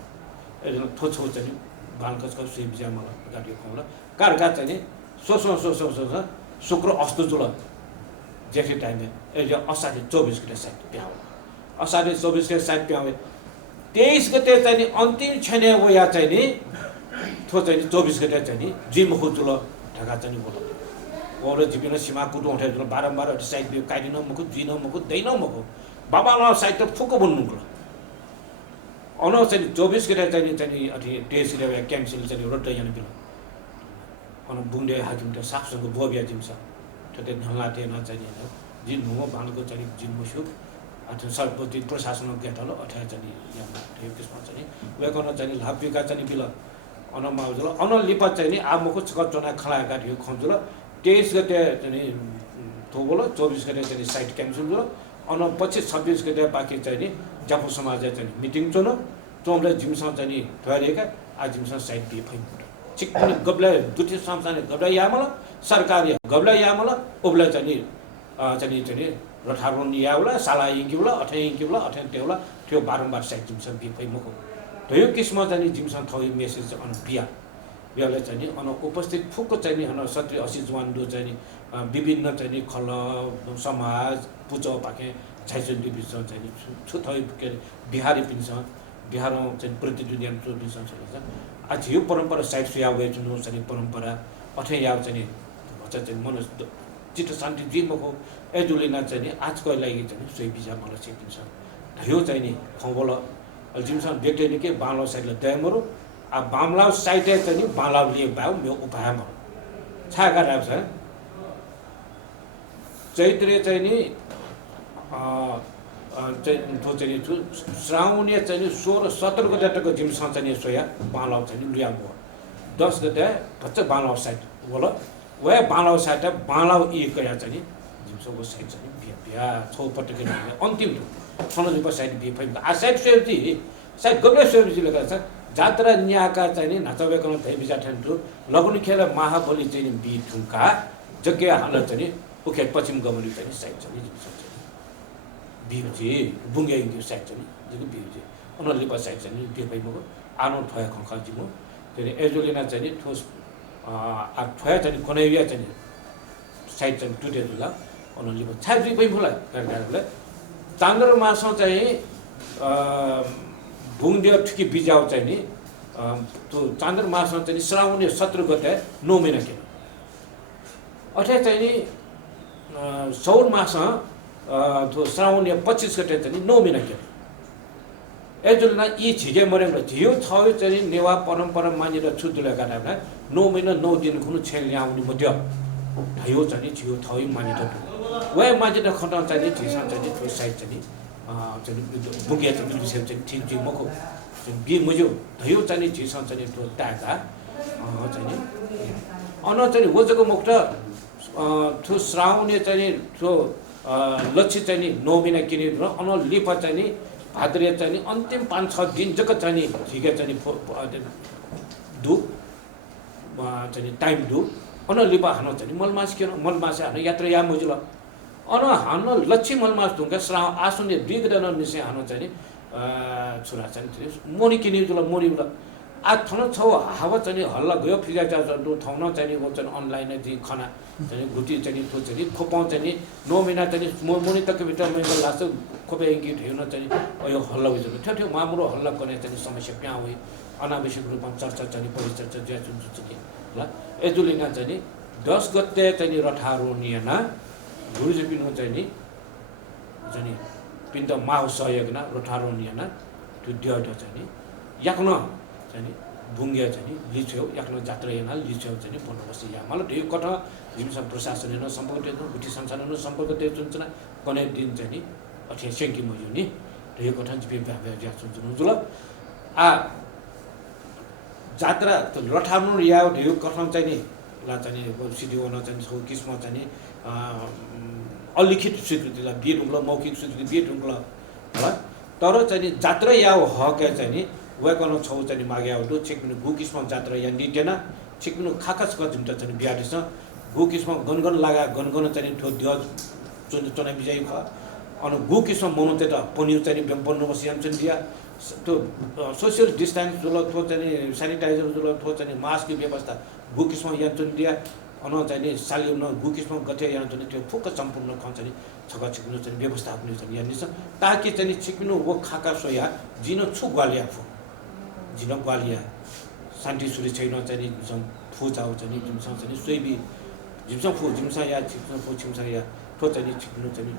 थोछो चाहिँ बालकसको सुई बिजा मलाई गाडी खोला कारका चाहिँ सोसो शुक्र अस्त जुल जेठी टाइममा ए असाढे 24 गते साइड प्याउ असाढे 24 गते साइड प्याउ 23 गते चाहिँ अन्तिम छने वया चाहिँ नि थो चाहिँ 24 गते चाहिँ नि जिम खुजुल ढका चाहिँ बोल ओरे जिबिन सीमा कुटु उठे जुल बारम्बार साइड बिउ काइदिन मको जिन मको दैन मको बाबाला साइड त फुको बन्नु गुल अन चाहिँ 24 गते चाहिँ अथि टेस्ट रे क्यान्सल चाहिँ रोट यान बिल अन बुंडे हाकिम त साफसँग बोबिया जिम छ ठते ढंगा थे न चाहिँ जिन हो बालको चाहिँ जिन मुसु अथवा सर्वपति प्रशासन गेटल अठा चाहिँ यहाँ थियो त्यसमा चाहिँ वेकन चाहिँ लापिका चाहिँ बिल अन माउजुल अन लिपा चाहिँ आमको छकचना खलाका थियो खंजुल 23 गते चाहिँ थोबोलो 24 गते चाहिँ साइट क्यान्सल हो अन 25-26 गते बाँकी चाहिँ जापु समाज चाहिँ मिटिङ चोन चोमले जिमसँग चाहिँ भएका आ जिमसँग साइट दिए फै चिकन गबला दुटी संस्थाने गबला यामला सरकारी गबला यामला ओबला चाहिँ रठारोन यावला साला इंगिवला अठे इंगिवला अठे तेवला त्यो बारम्बार साइट जिमसँग दिए फै मको त्यो किस्म चाहिँ जिमसँग थौ मेसेज अन बिया बियाले चाहिँ अन उपस्थित फुको चाहिँ अन 70-80 जवान दो चाहिँ विभिन्न चाहिँ खल समाज पूजा पाके छाइसन डिभिजन चाहिँ छुथै के बिहारी पिन्छ बिहारौं चाहिँ प्रतिनिधियन प्रोभिजन छ आज यो परम्परा साइड सुया गए जुन चाहिँ परम्परा अठे याव चाहिँ चाहिँ मन चित्त शान्ति जीवको एजुलिना चाहिँ आजको लागि चाहिँ सोही बिजा मलाई सिकिन्छ यो चाहिँ नि खौबल जिमसन व्यक्ति के बांग्ला साइडले दयमरो आ बांग्ला साइड चाहिँ बांग्ला लिए बाउ मेरो उपायम छागा राख्छ चैत्रे चाहिँ नि चाहिँ श्रावणीय चाहिँ 16-17 गतेको जिमसन चाहिँ सोया बांग्ला चाहिँ लिया भयो 10 गते भन्छ बांग्ला साइड बोल वह बांग्ला साइड बांग्ला इ कया चाहिँ जिमसको साइड चाहिँ बिया छोपटके अन्तिम छनजुप साइड बि फै आ साइड सेफ्टी साइड गबले सेफ्टी लगाछ जात्रा न्याका चाहिँ नाचवेकन धै बिजा ठन्टु लगुन खेल महाबली चाहिँ बि ठुका जग्गा हाल चाहिँ उखे पश्चिम गमली चाहिँ साइड चाहिँ बिउजी बुंगे इंग्लिश साइड चाहिँ जको बिउजी अनलिपा साइड चाहिँ त्यो भइ मको आनो ठया खखा जिमो त्यो एजुलिना चाहिँ ठोस आ ठया चाहिँ कोनेविया चाहिँ साइड चाहिँ टुटे जुला अनलिपा छाइ दुई भइ भुला गरगरले चान्द्र मास चाहिँ बुंगे ठुकी बिजाउ चाहिँ नि त्यो चान्द्र मास चाहिँ श्रावणी 17 गते 9 महिना के अठे चाहिँ नि सौर मास तो श्रावणी 25 गते चाहिँ 9 महिना के एजुलना इ झिगे मरेङ झियो छ चाहिँ नेवा परम्परा मानेर छुदुले गाडा 9 महिना 9 दिन कुन छेल ल्याउने मध्य भयो चाहिँ झियो थै मानेर वह माजेर खटा चाहिँ झिसा चाहिँ त्यो साइड चाहिँ बुगिया चाहिँ विषय चाहिँ ठीक जी मको बि मुजो भयो चाहिँ झिसा चाहिँ त्यो तागा चाहिँ अन चाहिँ वजको मुक्त त्यो श्रावणी चाहिँ त्यो लक्ष्य चाहिँ 9 महिना किने र अन लिपा चाहिँ भाद्रे चाहिँ अन्तिम 5-6 दिन जक चाहिँ झिगे चाहिँ दु चाहिँ टाइम दु अन लिपा हान चाहिँ मलमास के मलमास हान यात्रा या मुजुल अन हान लक्ष्य मलमास दुंगा श्राव आसुने बिगदन निसे हान चाहिँ छोरा चाहिँ मोनी किने जुल मोनी आ थन छौ हावा चाहिँ हल्ला गयो फिजा चार्जर ठाउँ चाहिँ वो चाहिँ अनलाइन चाहिँ खाना चाहिँ गुटी चाहिँ थो चाहिँ खोपाउ चाहिँ 9 महिना चाहिँ मोनी तक भित्र मैले लास्ट खोपे गीत हेर्न चाहिँ यो हल्ला हुन्छ थियो थियो मामुरो हल्ला गर्ने चाहिँ समस्या प्या हुई अनावश्यक रूपमा चर्चा चाहिँ परिचर्चा ज्या जुन चाहिँ ल एजुलिना चाहिँ 10 गते चाहिँ रठारो नियना गुरुजी पिनु चाहिँ नि पिन्द माउ सहयोग न रठारो नियना त्यो ड्याट चाहिँ याक्न चाहिँ भुङ्गे चाहिँ लिछ्यो याक्न जात्रा याना लिछ्यो चाहिँ बन्दोबस्त या मलाई त्यो कथा जिमसँग प्रशासन हेर्न सम्पर्क दिनु गुठी संसारहरू सम्पर्क दिए जुन कने दिन चाहिँ नि अथे सेंकी मयो नि त्यो कथा जिपे भाबे ज्या जुन जुल आ जात्रा रठार्नु या त्यो कथा चाहिँ नि ला चाहिँ सिडिओ न चाहिँ छौ किस्म चाहिँ नि अलिखित स्वीकृतिलाई बिए ढुङ्गला मौखिक स्वीकृति बिए ढुङ्गला होला तर चाहिँ जात्रा या हक चाहिँ नि वेकन छौ चाहिँ मागे आउदो छिकमिनु गु किस्म जात्रा या निटेन छिकमिनु खाकास क जुन चाहिँ बियादिस गु किस्म गनगन लागा गनगन चाहिँ ठो द जुन चना बिजय ख अन गु किस्म मनु त पनिउ चाहिँ बन्नु बसियाम चाहिँ दिया त्यो सोशल डिस्टेन्स जुल थो चाहिँ सैनिटाइजर जुल थो चाहिँ मास्क की व्यवस्था गु किस्म या चाहिँ दिया अन चाहिँ सालिउ न गु किस्म गथे या चाहिँ त्यो फुक सम्पूर्ण ख चाहिँ छका छिकमिनु चाहिँ व्यवस्था अपने चाहिँ या निस ताकि चाहिँ छिकमिनु वो खाका सोया जिनो छु ग्वालिया फु जिनो ग्वालिया शान्ति सुरक्षा छैन चाहिँ जिमसँग फु जाउ चाहिँ जिमसँग चाहिँ सोइबी जिमसँग फु जिमसँग या छिक्नु फु छिमसँग या ठो चाहिँ छिक्नु चाहिँ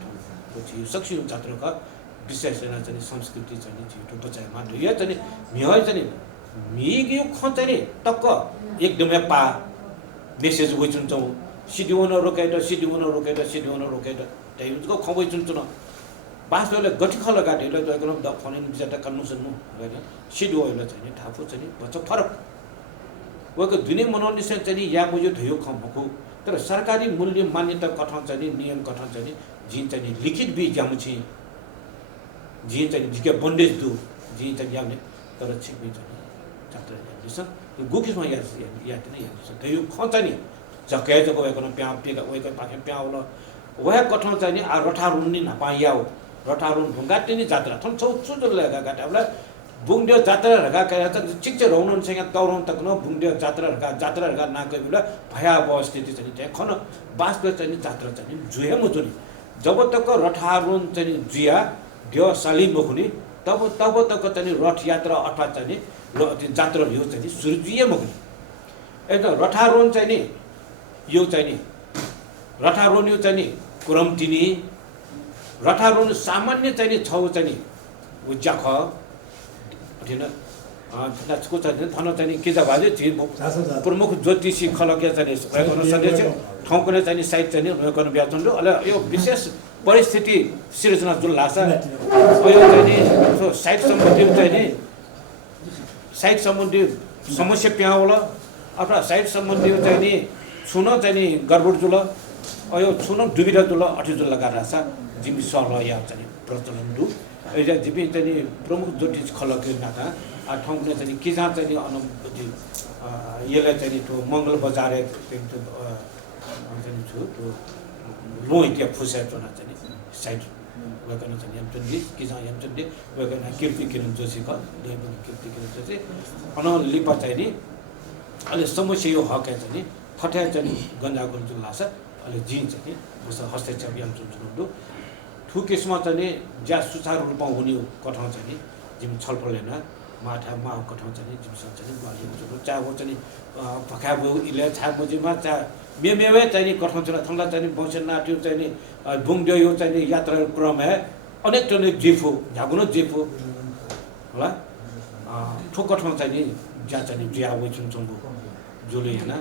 ठो चाहिँ सक्सियो जात्राका विशेष चाहिँ संस्कृति चाहिँ ठो बचाइ मान्यो या चाहिँ मिहै चाहिँ मिग्यो ख चाहिँ टक्क एकदमै पा मेसेज वइचुन चौ सिडिओन रोकेट त्यही उनको खबै चुन चुन बासले गठी खल गाटेले त एकदम द फनिन बिजाटा कन्नु सन्नु हैन सिडिओले चाहिँ थाफु चाहिँ बच्चा फरक वको दुने मनोनि चाहिँ या मुजो धयो खमको तर सरकारी मूल्य मान्यता कथन चाहिँ नियम कथन चाहिँ जिन चाहिँ लिखित बि जामुछि जिन चाहिँ जिके बन्डेज दु जिन चाहिँ याउने तर छिकबि चाहिँ जात्रा दिस गुकिसमा या त या धयो ख चाहिँ जके जको वको प्या पेका वको पाखे प्याउल वह कथन चाहिँ आ रठारुन नि नपायाउ रठारुन ढुङ्गाटिनी जात्रा थन छौ छुजो लगा गाटाबला बुङड्यो जात्रा रगा कया त चिक्च रौनन संग तौरन तक न बुङड्यो जात्रा रगा ना कबिला भयावह स्थिति चाहिँ त्यहाँ खन बासको चाहिँ जात्रा चाहिँ जुहे मुजुनी जब तक रठारुन चाहिँ जुया ड्यो साली मुखुनी तब तक चाहिँ रथ यात्रा अथवा चाहिँ जात्रा यो चाहिँ सुरजुए मुखुनी एकदम रठारुन चाहिँ नि यो चाहिँ नि रठारुन यो चाहिँ नि कुरमटिनी रठारुन सामान्य चाहिँ छौ चाहिँ उज्जाख थिन त्यसको चाहिँ थन चाहिँ के जाबाले प्रमुख ज्योतिषी खलके चाहिँ भएको सदस्य ठाउँको चाहिँ साइड चाहिँ भएको व्याचन अले यो विशेष परिस्थिति सिर्जना जुल लासा यो चाहिँ साइड सम्बन्धी चाहिँ नि साइड सम्बन्धी समस्या प्या होला अथवा साइड सम्बन्धी चाहिँ नि छुन चाहिँ नि गडबड जुल यो छुन डुबिरा जुल अठी जुल लगाएर छ जिम सर या चाहिँ प्रचलन दु एजा जिपि चाहिँ प्रमुख ज्योतिष खलके नाता आ ठाउँले चाहिँ के जहाँ चाहिँ अनुभूति यसलाई चाहिँ त्यो मङ्गल बजार चाहिँ छु त्यो लो इतिहा फुसा चना चाहिँ साइड वेकन चाहिँ यम चाहिँ के जहाँ यम चाहिँ वेकन कीर्ति किरण जोशी का कीर्ति किरण जोशी अन लिपा चाहिँ नि अहिले समस्या यो हक चाहिँ फट्या चाहिँ गन्जाको जुन लाछ अहिले जिन चाहिँ हस्तक्षेप यम जुन ठु केसमा चाहिँ ज्या सुचारू रूपमा हुने कथन चाहिँ जिम छलफल हैन माथा मा कथन चाहिँ जिमसँग चाहिँ ग्वाली जुन चा हो चाहिँ फकाबो इले छा मुजिमा चा मेमेवे चाहिँ कथन चाहिँ थंला चाहिँ बौसन नाट्यो चाहिँ बुङड्यो यो चाहिँ यात्रा क्रम है अनेक टने जिफु झागुनो जिफु होला ठो कथन चाहिँ ज्या चाहिँ ज्या हो जुन चंगु जुले हैन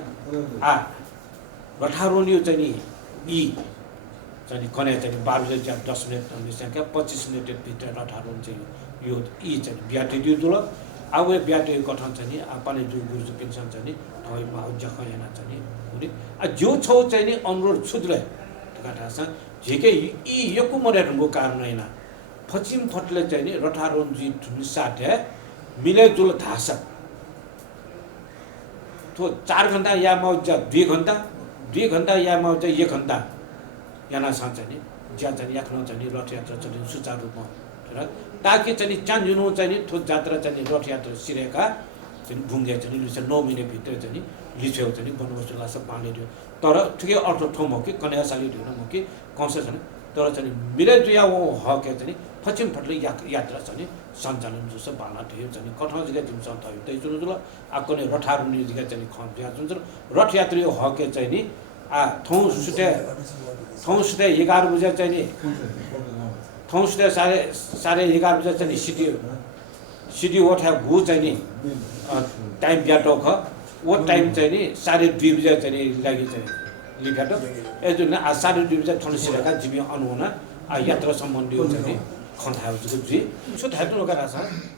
आ रठारोन यो चाहिँ ई चाहिँ कने चाहिँ 12 मिनेट 10 मिनेट संख्या 25 मिनेट भित्र रठारोन चाहिँ यो ई चाहिँ ब्याटे दिउ जुल आवे ब्याटे कथन चाहिँ आपाले जो गुरु पेन्सन चाहिँ थoi मा जखयाना चाहिँ हुने आ जो छौ चाहिँ नि अनुरोध छुद्रे गाटा छ जेके ई यको मरेटको कारण हैन पश्चिम फटले चाहिँ नि रठारोन जी साथे मिले जुल धास तो 4 घण्टा या मौज 2 घण्टा या मौज 1 घण्टा याना साँच्चै ज्या चाहिँ याख्न चाहिँ रथ यात्रा चाहिँ सुचारू रूपमा र ताकि चाहिँ चान्जुनु चाहिँ ठो जात्रा चाहिँ रथ यात्रा सिरेका चाहिँ भुङ्गे चाहिँ लिन्छ 9 महिनाभित्र चाहिँ लिछेउ चाहिँ बनबस्ती लाग्छ पानी दियो तर ठिकै अर्को ठाउँमा कि कन्या साली दिनु म कि कौश छैन तर चाहिँ मिलेट्रिया वो हके चाहिँ पश्चिम फटले यात्रा चाहिँ सञ्चालन जस्तो बाला थियो चाहिँ कठाउँ जग्गा जिम सन्त हो त्यही जुन जुन आको नै रठारुनी जग्गा चाहिँ खम जुन जुन रथ यात्री हके चाहिँ नि ठाउँ सुटे 11 बजे चाहिँ नि ठाउँ सुटे साढे 11 बजे चाहिँ सिटी ओठा घु चाहिँ नि टाइम ब्याटो ख वो टाइम चाहिँ नि 2:30 बजे चाहिँ नि लागि चाहिँ लिब्याटो ए जुन 2:30 बजे ठाउँ सिरेका जिमी अनुना यात्रा सम्बन्धी चाहिँ नि खन्थाउ जुजी सो थाइटो लगा छ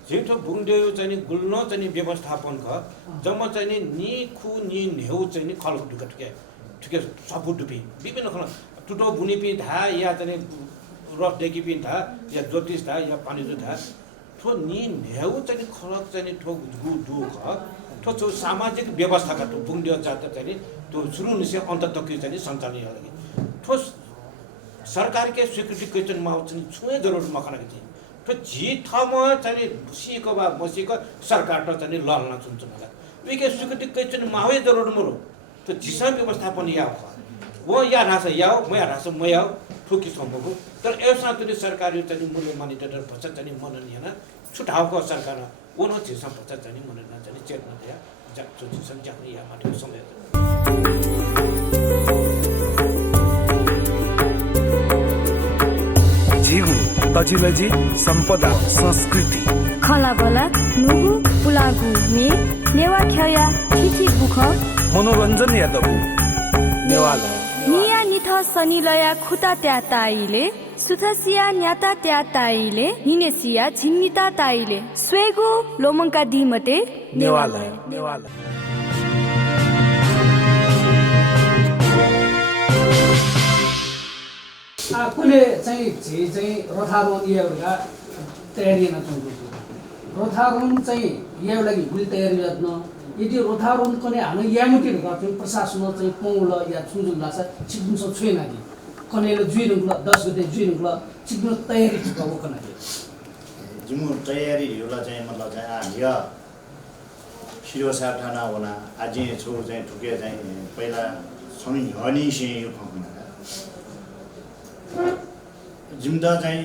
जेठो बुङडे चाहिँ नि गुल्न चाहिँ नि व्यवस्थापन ख जम्मा चाहिँ नि खु नि नेउ चाहिँ नि खलको ढुका ठिकै सपु डुबी विभिन्न खल टुटो बुनी पि धा या चाहिँ रथ देखि पि धा या ज्योतिष धा या पानी जो धा ठो नि नेउ चाहिँ नि खलक चाहिँ नि ठो गु दु ख ठो जो सामाजिक व्यवस्था का तो बुङडे जात चाहिँ नि तो सुरु निसे अन्त तक चाहिँ नि सञ्चालन लागि ठो सरकार के स्वीकृति क्वेश्चन मा चाहिँ छुए जरुरत मखना के तो जी ठाउँमा चाहिँ सीको बा बसेको सरकार त चाहिँ लल्न चुन्छ मलाई विके स्वीकृति क्वेश्चन मावे जरुरत मरो तो जिसा व्यवस्थापन या वो या रास याओ म या रास म याओ ठुकी सम्भव तर एउटा त सरकारी चाहिँ मूल्य मान्यता भन्छ चाहिँ मनन छुटाउको सरकार वो न जिसा भन्छ चाहिँ मनन चाहिँ चेतना दिया जब जो जिसा जाने या माथि समय झिगु तजिलजी सम्पदा संस्कृति खलाबला नुगु पुलागु मे नेवा ख्याया थिथि बुख मनोरञ्जन यादव नेवाला निया निथ सनिलया खुता त्या ताइले सुथसिया न्याता त्या ताइले निनेसिया झिन्निता ताइले स्वेगु लोमंका दिमते नेवाला कुनै चाहिँ रथारोहण एउटा तयारी नचुन्छ रथारोहण चाहिँ यो लागि भुल तयारी गर्न यदि रथारोहण कने हान यामुटी गर्छौं प्रशासन चाहिँ पौल या छुजुल लाग्छ छिक्नु छैन कि कनेले जुइनु 10 गते जुइनु छिक्नु तयारी भएको कने जिमु तयारी होला चाहिँ मतलब चाहिँ आलिया शिरोसा ठाना होना आज छु चाहिँ ठुके चाहिँ पहिला सबै हनी से यो खम्ना जिम्दा चाहिँ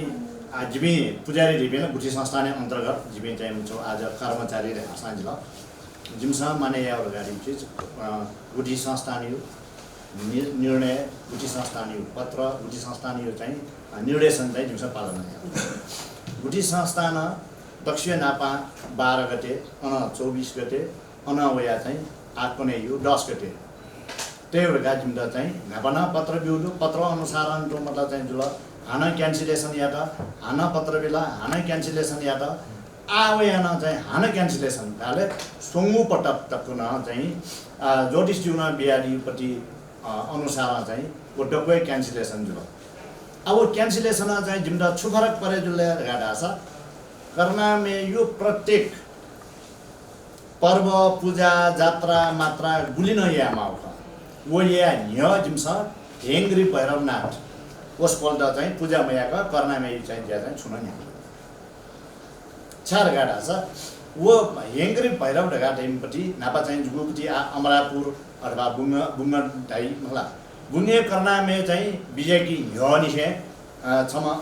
जिमी पुजारी रिबेन गुठी संस्थान अन्तर्गत जिमी चाहिँ छ आज कर्मचारी रे साँझ ल जिमसा माने या गाडी चाहिँ गुठी संस्थान यो निर्णय गुठी संस्थान यो पत्र गुठी संस्थान यो चाहिँ निर्देशन चाहिँ जिमसा पालन गुठी संस्थान दक्षिण नापा 12 गते 24 गते अनवया चाहिँ आत्मने यो 10 गते त्यही जिम्दा चाहिँ घापना पत्र बिउदु पत्र अनुसार मतलब चाहिँ जुल हाना क्यान्सलेसन या त हाना पत्र बेला हाना क्यान्सलेसन या त आवेना चाहिँ हाना क्यान्सलेसन ताले सोंगु पटक तकना चाहिँ ज्योतिष जुना बिहारीपट्टि अनुसार चाहिँ गोटकै क्यान्सलेसन जुल अब क्यान्सलेसन चाहिँ जिम्दा छु फरक परे जुले गाडा छ कर्ना में यो प्रत्येक पर्व पूजा जात्रा मात्रा गुलिन यामा वो या न्य जिमसा हेंग्री भैरवनाथ उस पल्दा चाहिँ पूजा मैयाका कर्णामे चाहिँ ज्यादा छुन नि चार गाडा छ वो हेंग्री भैरव ढगा टाइमपट्टि नापा चाहिँ जुगुपट्टि अमरापुर अथवा बुङ्गा ढाई मला बुङ्गे कर्णामे चाहिँ विजयकी न्य निसे छमा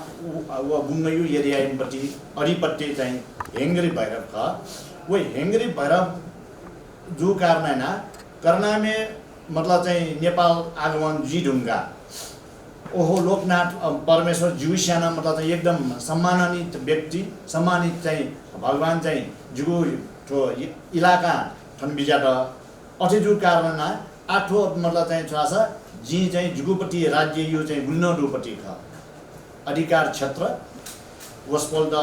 वो बुङ्गयु एरियापट्टि अडिपट्टि चाहिँ हेंग्री भैरव ख वो हेंग्री भैरव जो कारना कर्णामे मतलब चाहिँ नेपाल आगमन जी ढुङ्गा ओहो लोकनाथ परमेश्वर जुइस्याना मतलब चाहिँ एकदम सम्मानित व्यक्ति सम्मानित चाहिँ भगवान चाहिँ जुगु ठो इलाका ठन बिजाट अठेजु कारण आठो मतलब चाहिँ छ जी चाहिँ जुगुपट्टि राज्य यो चाहिँ गुन्नडुपट्टि ख अधिकार क्षेत्र वसपल्ट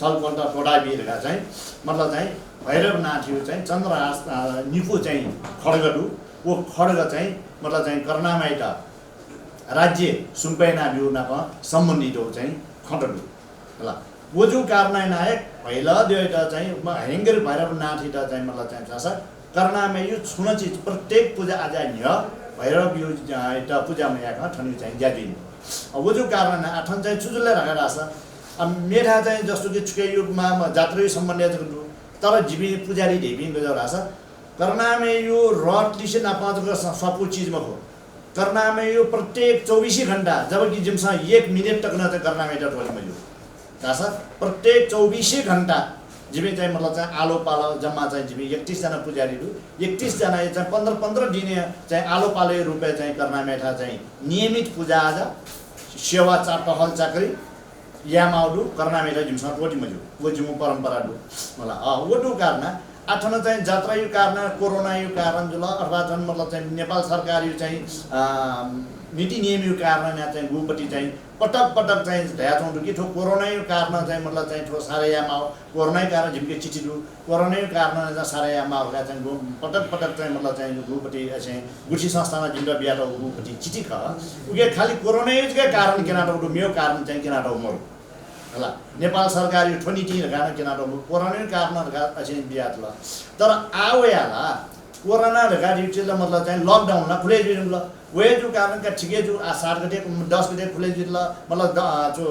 छलपल्ट टोडाबिरका चाहिँ मतलब चाहिँ भैरवनाथ यो चाहिँ चन्द्रहास निफु चाहिँ खड्गडु वो खड्ग चाहिँ मतलब चाहिँ कर्णामाइत राज्य सुम्पैना बिउनाक सम्बन्धित हो चाहिँ खड्गडु ल वो जो कारण नायक पहिला देउटा चाहिँ हेंगर भैरवनाथ इटा चाहिँ मतलब चाहिँ छ कर्णामे यो छुन चीज प्रत्येक पूजा आज न्य भैरव यो इटा पूजा मैयाका ठनु चाहिँ ज्यादिन वो जो कारण आठन चाहिँ चुजुले राखेर छ अब मेढा चाहिँ जस्तो कि छुके युगमा जात्रै सम्बन्धित तर जिबी पुजारी ढेबी गजो रासा करना में यो रट लिसे ना पाँच का सपू चीज में हो करना में यो प्रत्येक 24 घंटा जबकि जिमसा 1 मिनट तक न करना में टोल में यो रासा प्रत्येक 24 घंटा जिबी चाहिँ मतलब चाहिँ आलो पालो जम्मा चाहिँ जिबी 31 जना पुजारीहरु 31 जना चाहिँ 15 दिने चाहिँ आलो पालो रुपे चाहिँ करना मेठा चाहिँ नियमित पूजा आजा सेवा टहल चाकरी यामाउडु करना मेठा जिमसा कोटी मजु वो जिमु परम्परा दु मला वडु कारण आठन चाहिँ जात्रा यो कारण कोरोना यो कारण जुल अथवा जन मतलब चाहिँ नेपाल सरकार यो चाहिँ नीति नियम यो कारण यहाँ चाहिँ गुपटी चाहिँ पटक चाहिँ ढ्याचौँ कि ठो कोरोना यो कारण चाहिँ मतलब चाहिँ ठो सारे यामा कोरोना कारण झिम्के चिठी दु कोरोना यो कारण सारे यामा होला चाहिँ पटक चाहिँ मतलब चाहिँ गुपटी चाहिँ गुठी संस्थामा जिम्दा बिया त गुपटी चिठी ख उके खाली कोरोना यो के कारण केनाटो दु मेरो कारण चाहिँ केनाटो मरु होला नेपाल सरकार यो ठोनीटी गाना केनाटो कोरोना यो कारण चाहिँ बिया ल तर आवेला कोरोना गाडी चाहिँ मतलब चाहिँ लकडाउन ला खुले दिनु ल वे जो कारण का ठिकै जो 7 गते 10 गते खुले जिल्ला मतलब जो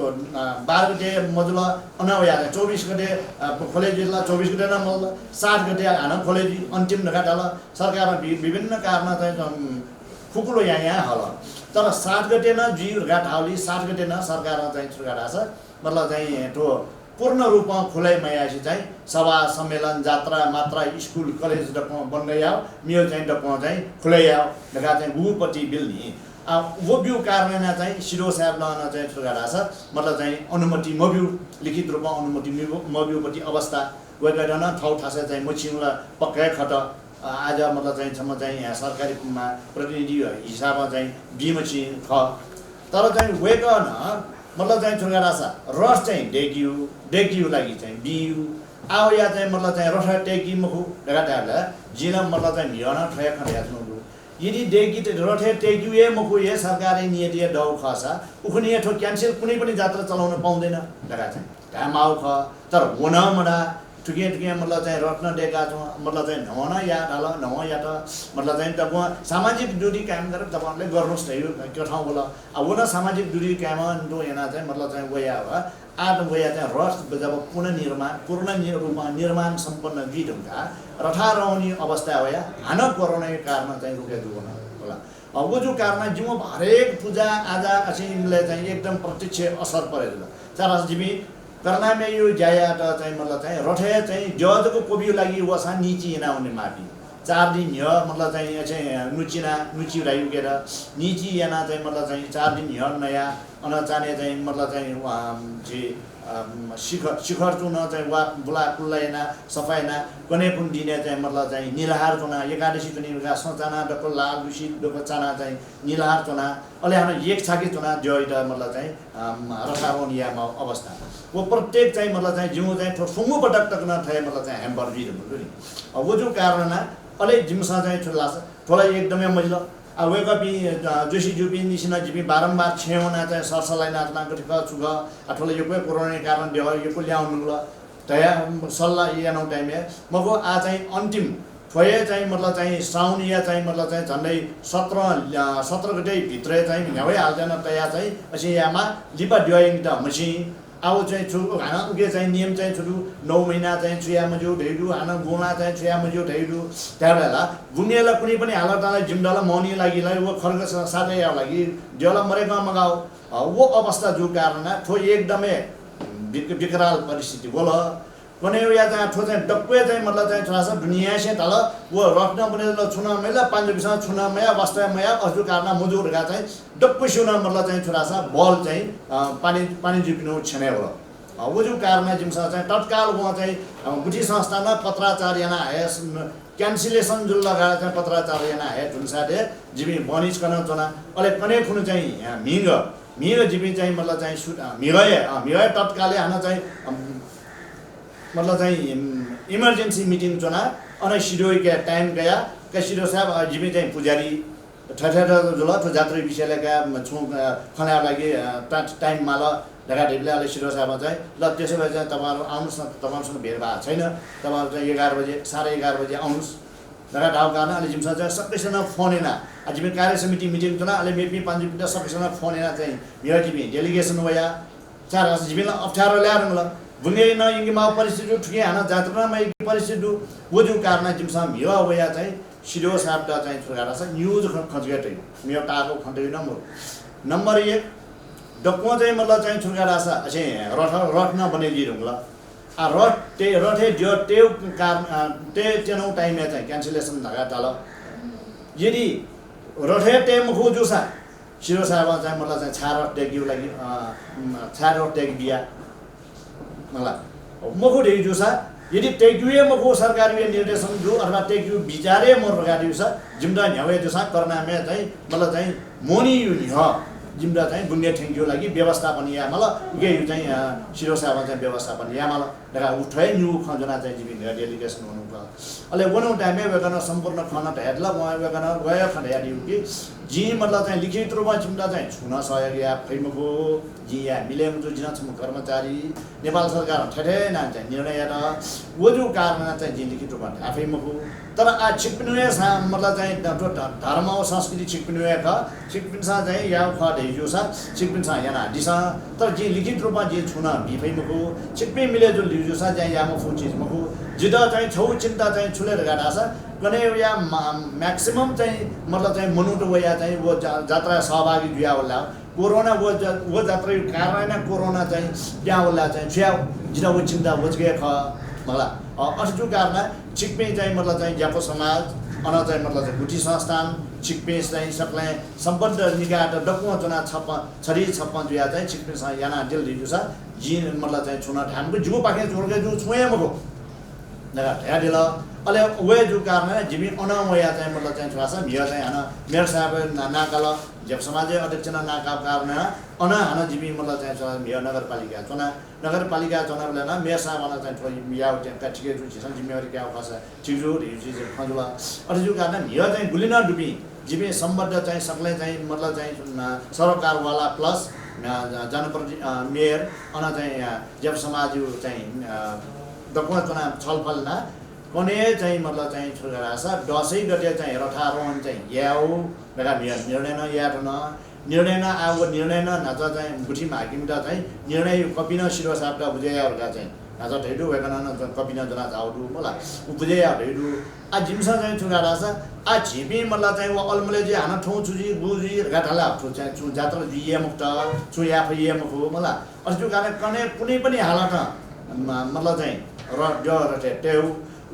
12 गते मजुल अनावया 24 गते खुले जिल्ला 24 गते न मल 7 गते हान खुले जि अन्तिम नगाटाल सरकार विभिन्न कारण चाहिँ खुकुलो यहाँ हल तर 7 गते न जी गाटाउली 7 गते न सरकार चाहिँ छुगाडा छ मतलब चाहिँ तो पूर्ण रूपमा खुलै मयासी चाहिँ सभा सम्मेलन जात्रा मात्रा स्कुल कलेज डको बन्दै आयो मियो चाहिँ डको चाहिँ खुलै आयो लगा चाहिँ गुपटी बिल्नी वो बिउ कारण चाहिँ सिरो साहब न चाहिँ छुगाडा छ मतलब चाहिँ अनुमति मब्यु लिखित रूपमा अनुमति मब्युपट्टि अवस्था गएर न ठाउँ ठासे चाहिँ मछिङला पक्कै खट आज मतलब चाहिँ सम्म चाहिँ यहाँ सरकारी प्रतिनिधि हिसाबमा चाहिँ बिमछि ख तर चाहिँ वेकन मतलब चाहिँ छुगाडा छ रस चाहिँ डेग्यु लागि चाहिँ बिउ आउ या चाहिँ मतलब चाहिँ रस टेकी मुखु लगाटाला जिला मतलब चाहिँ मियन ठय खड्या छु यदि डेगी रठे टेक्यु ए मुखु ए सरकारी नियति डौ खसा उखुनी ठो क्यान्सल कुनै पनि यात्रा चलाउन पाउँदैन लगा चाहिँ काम आउ ख तर हुन मडा ठुके मतलब चाहिँ रत्न डेका छ मतलब चाहिँ नवना या ढाल नव या त मतलब चाहिँ तब सामाजिक दूरी कायम गरेर तपाईहरुले गर्नुस् थियो त्यो ठाउँ होला अब न सामाजिक दूरी कायम दो yana चाहिँ मतलब चाहिँ वया हो आद वया चाहिँ रस जब पूर्ण रूपमा निर्माण सम्पन्न गीत हुँदा रथारोहणी अवस्था होया हान कोरोना कारण चाहिँ रुके दुवन होला अब वो जो कारण जिमो हरेक पूजा आजा असिमले चाहिँ एकदम प्रत्यक्ष असर परेको चारस जिमी करना में यो जाया त चाहिँ मतलब चाहिँ रठे चाहिँ जजको कोबियो लागि वसा नीची ना हुने मापी 4 दिन यो मतलब चाहिँ नुची रायुकेर नीची याना चाहिँ मतलब चाहिँ 4 दिन यो नयाँ अनचाने चाहिँ मतलब चाहिँ शिखर चुन चाहिँ वा बुला कुल्लाइना सफाइना कने कुन दिने चाहिँ मतलब चाहिँ निलहार चुना एकादशी चुनिका सचाना डको लाल गुसी डको चाना चाहिँ निलहार चुना अले हाम्रो एक छाकी चुना जोइटा मतलब चाहिँ रसारोनियामा अवस्था वो प्रत्येक चाहिँ मतलब चाहिँ जिउ चाहिँ सुंगु पटक तक न थाए मतलब चाहिँ ह्याम्बर बिर भन्नु नि अब वो जो कारण अले जिमसा चाहिँ ठुला थोड़ा एकदमै मजिलो अब वे कपि जोशी जुपी निसिना जिपी बारम्बार छेउना चाहिँ सरसलाई नाच्ना गठिक छुग अथवा यो कोही कोरोना कारण देव यो को ल्याउनु ल तया सल्लाह यानो टाइम मको आ चाहिँ अन्तिम थोए चाहिँ मतलब चाहिँ साउन या चाहिँ मतलब चाहिँ झन्डै 17 गते भित्र चाहिँ भ्याउै हाल्दैन तया चाहिँ असी यामा लिपा ड्युइङ त मसी आउ चाहिँ छु हाना उके चाहिँ नियम चाहिँ छु 9 महिना चाहिँ छुया मजु ढेडु हाना गुना चाहिँ छुया मजु ढेडु त्याबेला गुनेला कुनै पनि हालतलाई जिमडाला मौनी लागिलाई वो खर्ग साथै या लागि देवला मरेको मगाउ वो अवस्था जो कारण थो एकदमै विकराल परिस्थिति बोला कने या चाहिँ ठो चाहिँ डक्के चाहिँ मतलब चाहिँ छोरा छ दुनिया से तल वो रत्न बने छुना मेला पांच बिसा छुना मया वास्तव मया अजु कारण मजुर गा चाहिँ डक्के सुना मतलब चाहिँ छोरा छ बल चाहिँ पानी जिपिनु छने हो वो जो कारण जिमसा चाहिँ तत्काल वहाँ चाहिँ गुठी संस्थामा पत्राचार्य ना है क्यान्सलेसन जुल लगाएर चाहिँ पत्राचार्य ना है जुनसाले जिबी बनिस गर्न चना अले कने खुनु चाहिँ मिग जिबी चाहिँ मतलब चाहिँ मिगय तत्कालले हाना चाहिँ मतलब चाहिँ इमर्जेन्सी मिटिङ चुना अनि सिडोई के टाइम गया के सिडो साहब जिमी चाहिँ पुजारी ठठठ जुल तो जात्री विषयले का छु खना लागि टाइम माल ढाका ढिबले अलि सिडो साहब चाहिँ ल त्यसो भए चाहिँ तपाईहरु आउनुस् न तपाईहरुसँग भेट भा छैन तपाईहरु चाहिँ 11 बजे 11:30 बजे आउनुस् ढाका ढाउ गर्न अलि जिमसा चाहिँ सबैसँग फोन हैन जिमी कार्य समिति मिटिङ चुना अलि मेपी पाँच सबैसँग फोन हैन चाहिँ मेरो जिमी डेलिगेसन वया चार जिमीलाई अप्ठ्यारो ल्याएर ल बुंगे न इंगिमा परिस्थिति ठुके हाना जात्रा मा एक परिस्थिति वो जो कारण जिमसा मिवा वया चाहिँ सिडो सापटा चाहिँ छुगारा छ न्यूज खजगेटै मियो टाको खण्डै नम्बर 1 डक्को चाहिँ मतलब चाहिँ छुगारा छ अझै रट न बनेली रुंगला आ रटे जो टेउ कारण ते चेनौ टाइम में चाहिँ क्यान्सलेसन लगा डाल यदि रटे टे मुखु जुसा सिरो साहब चाहिँ मतलब चाहिँ छार टेक्यु लागि छार टेक बिया मतलब मुखु दे जुसा यदि टेक्युए मुखु सरकारी निर्देशन जो अथवा टेक्यु बिचारे मोर लगादिउ छ जिम्दा न्यावे जुसा करना में चाहिँ मतलब चाहिँ मोनी युनि ह जिम्दा चाहिँ बुन्ने ठेंग्यो लागि व्यवस्थापन या मतलब यो चाहिँ सिरो साहब चाहिँ व्यवस्थापन या मतलब लगा उठै न्यू खजना चाहिँ जिबि डेलिगेसन हुनु प अले वनो टाइम में वेगन सम्पूर्ण खना हेडला वहाँ वेगन गय खना यादिउ कि जी मतलब चाहिँ लिखित रूपमा जिम्दा चाहिँ छुन सहयोग या फैमको जी या मिलेम जो जिना छम कर्मचारी नेपाल सरकार ठठे ना चाहिँ निर्णय र वो जो कारण चाहिँ जी लिखित रूपमा आफैमको तर आ छिकपिनुए मतलब चाहिँ धर्म और संस्कृति छिकपिनुए ख छिकपिनसा चाहिँ या ख ढेजु सा छिकपिनसा याना दिसा तर जी लिखित रूपमा जी छुना बिफैमको छिकपि मिले जो लिजु सा चाहिँ यामो फु चीज मको जिदा चाहिँ छौ चिन्ता चाहिँ छुलेर गाडा सा कने या मैक्सिमम चाहिँ मतलब चाहिँ मनुटो वया चाहिँ वो जात्रा सहभागी जुया होला कोरोना वो जात्रा कारण ना कोरोना चाहिँ क्या होला चाहिँ छ्या जिदा वो चिन्ता वजगे ख मला अठजु कारण छिकपि चाहिँ मतलब चाहिँ ज्याको समाज अन चाहिँ मतलब चाहिँ गुठी संस्थान छिकपि चाहिँ सबले सम्बन्ध निकाट डकुवा जना छरी छप्पन जुया चाहिँ छिकपि सा याना दिल दिजु सा जी मतलब चाहिँ छुना ठामको जुगो पाके जोडके जु छुए मको नगा ढ्यादिल अले वे जो कारण जिमी अनवया चाहिँ मतलब चाहिँ छुवा सा मिया चाहिँ हाना मेयर साहब नाकाल जब समाज अध्यक्ष नाका कारण अन हाना जिमी मतलब चाहिँ छुवा मिया नगरपालिका चुनाव लेना मेयर साहब चाहिँ थोड़ी मिया का ठिकै जो छिसन जिम्मेवारी क्या खास चिजो रिजि खजुला अरे जो कारण मिया चाहिँ गुलिना डुबी जिमी सम्बन्ध चाहिँ सबले चाहिँ मतलब चाहिँ सरकार वाला प्लस जनप्रति मेयर अन चाहिँ जब समाज चाहिँ दकुवा चुनाव छलफल ना कोने चाहिँ मतलब चाहिँ छुरा सा दसै गते चाहिँ रथारोहण चाहिँ याउ बेला निर्णय न याद न निर्णय न आगो निर्णय न नाच चाहिँ गुठी मागिमटा चाहिँ निर्णय कपिन शिरो सापटा बुझेयाहरुका चाहिँ नाच ढेडु वेगन न कपिन जना जाउडु मला बुझेया ढेडु आ जिमसा चाहिँ छुरा सा आ छिपी मतलब चाहिँ वो अलमले जे हाना ठौ छुजी गुजी गाठाला ठौ चाहिँ छु जात्र दिए मुक्त छु या फये मुखो मला अजु कारण कने कुनै पनि हालत मतलब चाहिँ र जो टेउ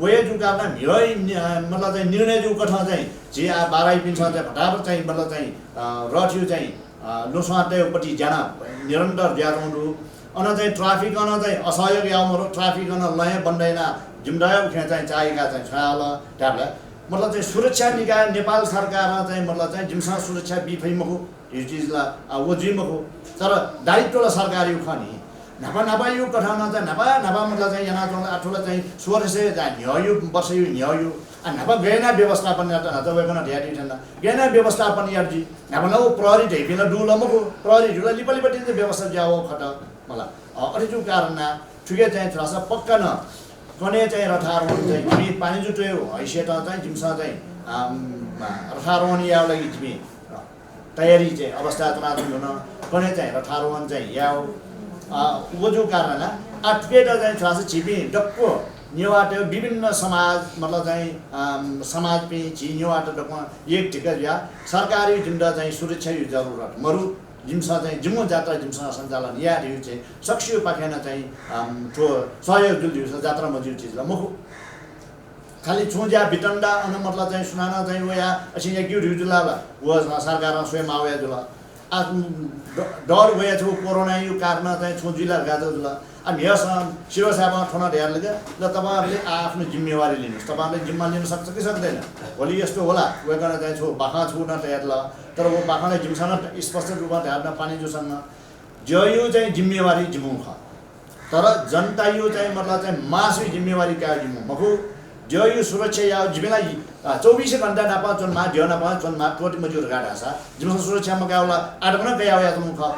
वे जो कारण ह्योइ मतलब चाहिँ निर्णय जो कथा चाहिँ जे आ बाराई पिन्छ चाहिँ फटाफट चाहिँ मतलब चाहिँ रथ्यु चाहिँ लोसवाटेपट्टि जान निरन्तर ज्यादौँडु अन चाहिँ ट्राफिक अन चाहिँ असहयोग यामरो ट्राफिक अन लय बन्दैन जिम्दाय उखे चाहिँ चाहेका चाहिँ छाल ट्याबला मतलब चाहिँ सुरक्षा निकाय नेपाल सरकार चाहिँ मतलब चाहिँ जिमसा सुरक्षा बिफैमको यो चीजला वो जिमको तर दायित्वला सरकारी उखनी नापा यो कथा न चाहिँ नापा मतलब चाहिँ यहाँ चोला आठोला चाहिँ स्वर से चाहिँ न्यायो वर्ष यो न्यायो आ नापा गएना व्यवस्थापन त न त वेगन ढ्याटी छैन गएना व्यवस्थापन यार्जी नापा न प्रहरी ढेपिला डुलमको प्रहरी जुला लिपलिपट्टि चाहिँ व्यवस्था जाओ खट मला अरे जो कारण ठुके चाहिँ थोड़ा सा पक्का न कने चाहिँ रथारोहण चाहिँ हामी पानी जुट्यो हैसियत चाहिँ जिमसा चाहिँ रथारोहण या लागि जिमी तयारी चाहिँ अवस्था तनाजुन हुन कने चाहिँ रथारोहण चाहिँ याओ वो जो कारण अटकेटा चाहिँ थोड़ा सा छिपी डक्को न्युवाटे विभिन्न समाज मतलब चाहिँ समाज पे छि न्युवाटे डक्को एक ठिका या सरकारी जिम्दा चाहिँ सुरक्षा यो जरुरत मरु जिमसा चाहिँ जिमो जात्रा जिमसा सञ्चालन या दिउ चाहिँ सक्सियो पाखेन चाहिँ ठो सहयोग जुल दिउ जात्रा मजिउ चीजला मुखु खाली छुजा बिटन्डा अन मतलब चाहिँ सुनाना चाहिँ वो या अछि एक यो जुला वो सरकार स्वयं आवे जुला आ डर भए छु कोरोना यो कारण चाहिँ छोजिला गाजो जुला अनि यस शिव साहब ठोना ढ्यार लगे ल तपाईहरुले आफ्नो जिम्मेवारी लिनुस् तपाईहरुले जिम्मा लिन सक्छ कि सक्दैन भोलि यस्तो होला वेगन चाहिँ छु बाखा छु न तयार ल तर वो बाखाले जिमसँग स्पष्ट रूपमा ढ्यार न पानी जोसँग जो यो चाहिँ जिम्मेवारी जिमु ख तर जनता यो चाहिँ मतलब चाहिँ मासु जिम्मेवारी का जिमु मखु जो यो सुरक्षा या जिमेलाई 24 घण्टा नापा चोनमा ढ्यो नापा चोनमा टोटी मजुर गाडा छ जिमसँग सुरक्षा मगाउला आडबन गया या तुम ख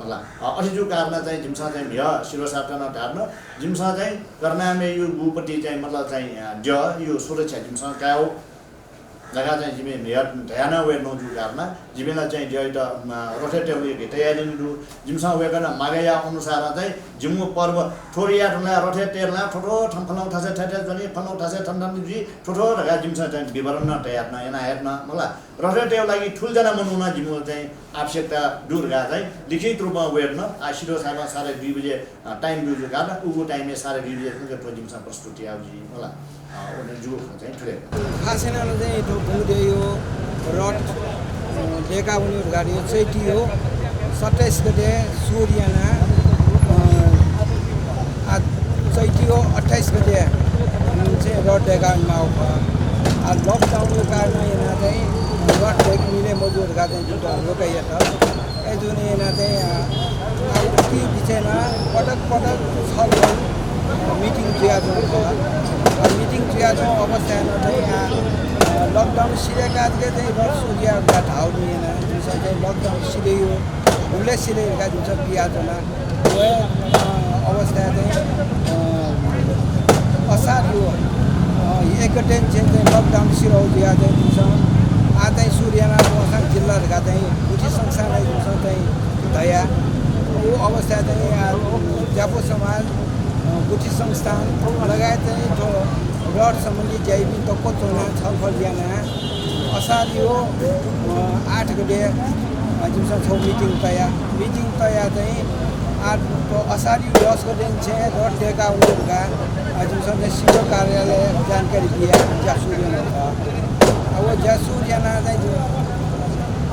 होला अनि जो कारण चाहिँ जिमसा चाहिँ भ्य शिरो सापटा न ढार्न जिमसा चाहिँ कर्नामे यो गुपट्टि चाहिँ मतलब चाहिँ ढ्यो यो सुरक्षा जिमसँग कायो जग्गा चाहिँ जिमे ध्यान वे नजु गर्न जिमेला चाहिँ जैट रथेटेउले तयारी रु जिमसा वेगन मागया अनुसार चाहिँ जिमु पर्व ठोरिया ठुला रथेटेला ठोठो ठमखलाउ थासे ठटे जनि फलाउ थासे ठन्डम जी ठोठो रगा जिमसा चाहिँ विवरण न तयार न एना हेर्न मलाई रथेटेउ लागि ठुलजना मनुना जिमु चाहिँ आवश्यकता दुर्गा चाहिँ लिखित रूपमा वेर्न आशिरो सामा 2:30 बजे टाइम दुजु गाना उगु टाइमले 2:30 बजे को जिमसा प्रस्तुति आउजी मलाई ओने जुगु चाहिँ ठुले खासेन चाहिँ त्यो बुँदे यो रड ढेका हुने गाडी चैटी हो 27 गते सूर्यना चैटी हो 28 गते चाहिँ रड ढेकामा लकडाउनको कारण यहाँ चाहिँ रड ढेक मिले मजदुरका चाहिँ जुन रोकाइए त जुन यहाँ चाहिँ ती विषयमा पटक पटक छलफल मिटिङ मिटिङ चियाजों अवस्था लकडाउन सिरेका चाहिँ रड सूर्यका ठाउँ लिएन जुन चाहिँ लकडाउन सिरेयो उसले सिरेका जुन चाहिँ बिहाजोमा अवस्था चाहिँ असार यो एक गते चाहिँ लकडाउन सिराउ दिया चाहिँ जुन आज चाहिँ सूर्यमा मौसम जिल्लाहरूका चाहिँ गुठी संस्थालाई जुन चाहिँ दया यो अवस्था चाहिँ ज्यापो समाज गुठी संस्थान लगायत चाहिँ रड सम्बन्धी जैविक तको चोना छलफल ल्याना असार यो 8 गते जुन छ मिटिङ तया चाहिँ 8 असार 10 गते चाहिँ रड ढेका उनका जुन चाहिँ सिओ कार्यालय जानकारी दिया जासूरियाना था अब जासूरियाना चाहिँ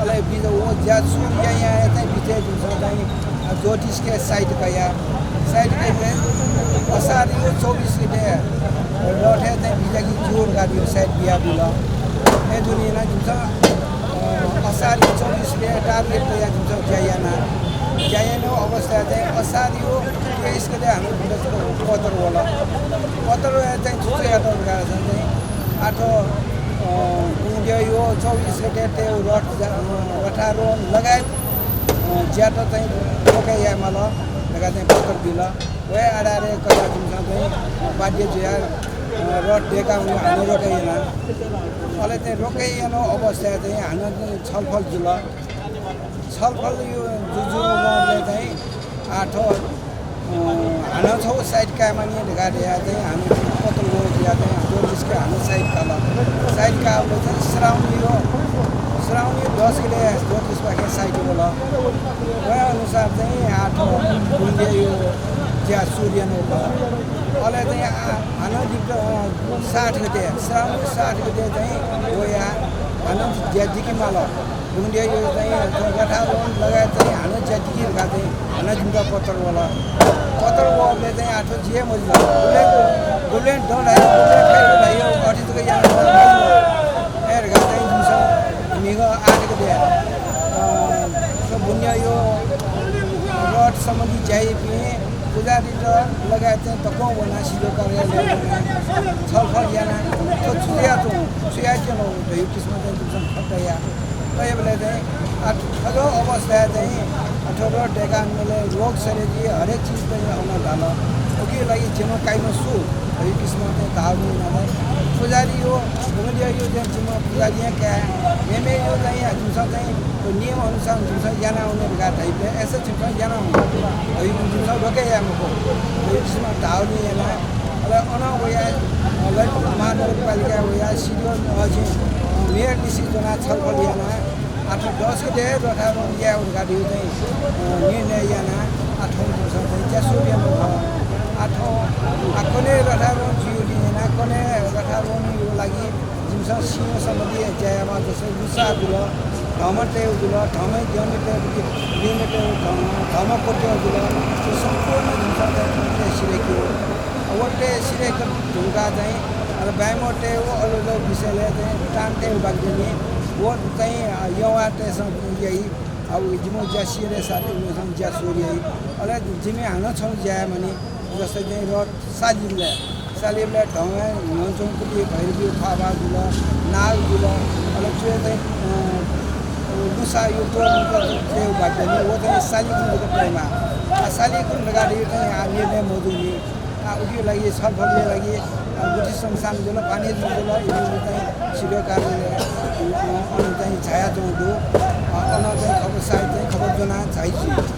अलग बिज वो जासूरिया यहाँ चाहिँ विषय जुन चाहिँ ज्योतिष के साइट कया असार यो 24 गते रड है चाहिँ बिजाकी जोर गाडी साइड बिया बिला ए दुनिया जुन असार 24 गते टार्गेट तया जुन जायाना अवस्था चाहिँ असार यो 23 गते हामी पत्र होला पत्र चाहिँ छुट्टै आधार चाहिँ 8 यो 24 गते त्यो रड 18 लगायत ज्यादा चाहिँ रोकाइया मलाई लगा चाहिँ पत्र दिला वे आधारे कला जुन चाहिँ बाध्य जिया रड ढेका हुने हामी रोकाइएन अहिले चाहिँ रोकाइएन अवस्था चाहिँ हामी छलफल जुल छलफल यो जुजुले चाहिँ 8 हाना छौ साइड कामानी गाडी चाहिँ हामी पत्र दिया चाहिँ ज्योतिषको हाम्रो साइड काला चाहिँ श्रावणी 10 गते ज्योतिष बाँकी साइड होला वही अनुसार चाहिँ 8 बुन्डे यो ज्या सूर्य होला अहिले चाहिँ हाना 60 गते श्रावणी 60 गते चाहिँ हो यहाँ हाना ज्यादिकी माल बुन्डे यो चाहिँ गठारोहण लगायत चाहिँ हाना ज्यादिकी चाहिँ हाना जुन पत्र होला पत्रले चाहिँ 8 जे मजिला बुलेट डोन्ट है बुलेट यो अटितको यहाँ हेरगा चाहिँ जुन मिगो 8 गते बुन्या यो रड सम्बन्धी चाहिए पुजारी र लगायत चाहिँ तको बना सिधो कार्यालय छलफल याना तो छुया चाहिँ यो किसिममा चाहिँ जुन खट्या त्यही बेला चाहिँ ठगो अवस्था चाहिँ 18 ढेकानले रोग सरेजी हरेक चीज पनि आउन थाल्यो ओके लागि जेमा काइमा सु यो किसिममा चाहिँ धाउ नै पुजारी यो बुनिया यो चाहिँ पुजारी यहाँ क्या मेमे यो चाहिँ जुन चाहिँ नियम अनुसार जुन जाना आउने टाइप ऐसा जुन जाना यो जुन रोके यहाँको यो किसिममा धाउ नै यहाँ अन गया महानगरपालिका गया सिडिओ अझै मेयर डिसिजन छलफल यहाँ 8-10 गते रथारोहण या गाडी चाहिँ निर्णय यहाँ 8 चाहिँ ज्यासूर्यमा कोने रथारोहण जियो लिएन कोने रथारोहण यो लागि जुन सिंह सम्बन्धी ज्यामा जस्तै लुसा गुल ढमटे गुल ढमै जमिटे लिमिटे ढमकोटे गुल त्यो सम्पूर्ण जुन चाहिँ सिरेको वटे सिरेको ढुङ्गा चाहिँ बाइमोटे अलग विषयले चाहिँ टान्टे बाग्दिने वो चाहिँ यौवाटेसँग यही अब जिमो ज्यासिरे साथै उसँग ज्यासोरी अहिले जिमे हान छौँ ज्यायो भने जस्तै चाहिँ रड सालिमलाई ढङ्गा नचौँकुटी भैरवी फाबा गुल नाग गुल अहिले त्यो चाहिँ लुसा यो त्यो बाग्दैन वो चाहिँ सालिकुण्डको टाइममा सालिकुण्ड गाडी चाहिँ निर्णय मोदुनी उयो लागि छलफलले लागि बुद्धिस्ट संस्थान जुन पानी जुन चाहिँ सिडिओ कार्यालय अनि चाहिँ छाया चौधो अन चाहिँ खबर साहित्य खबर जना चाहिए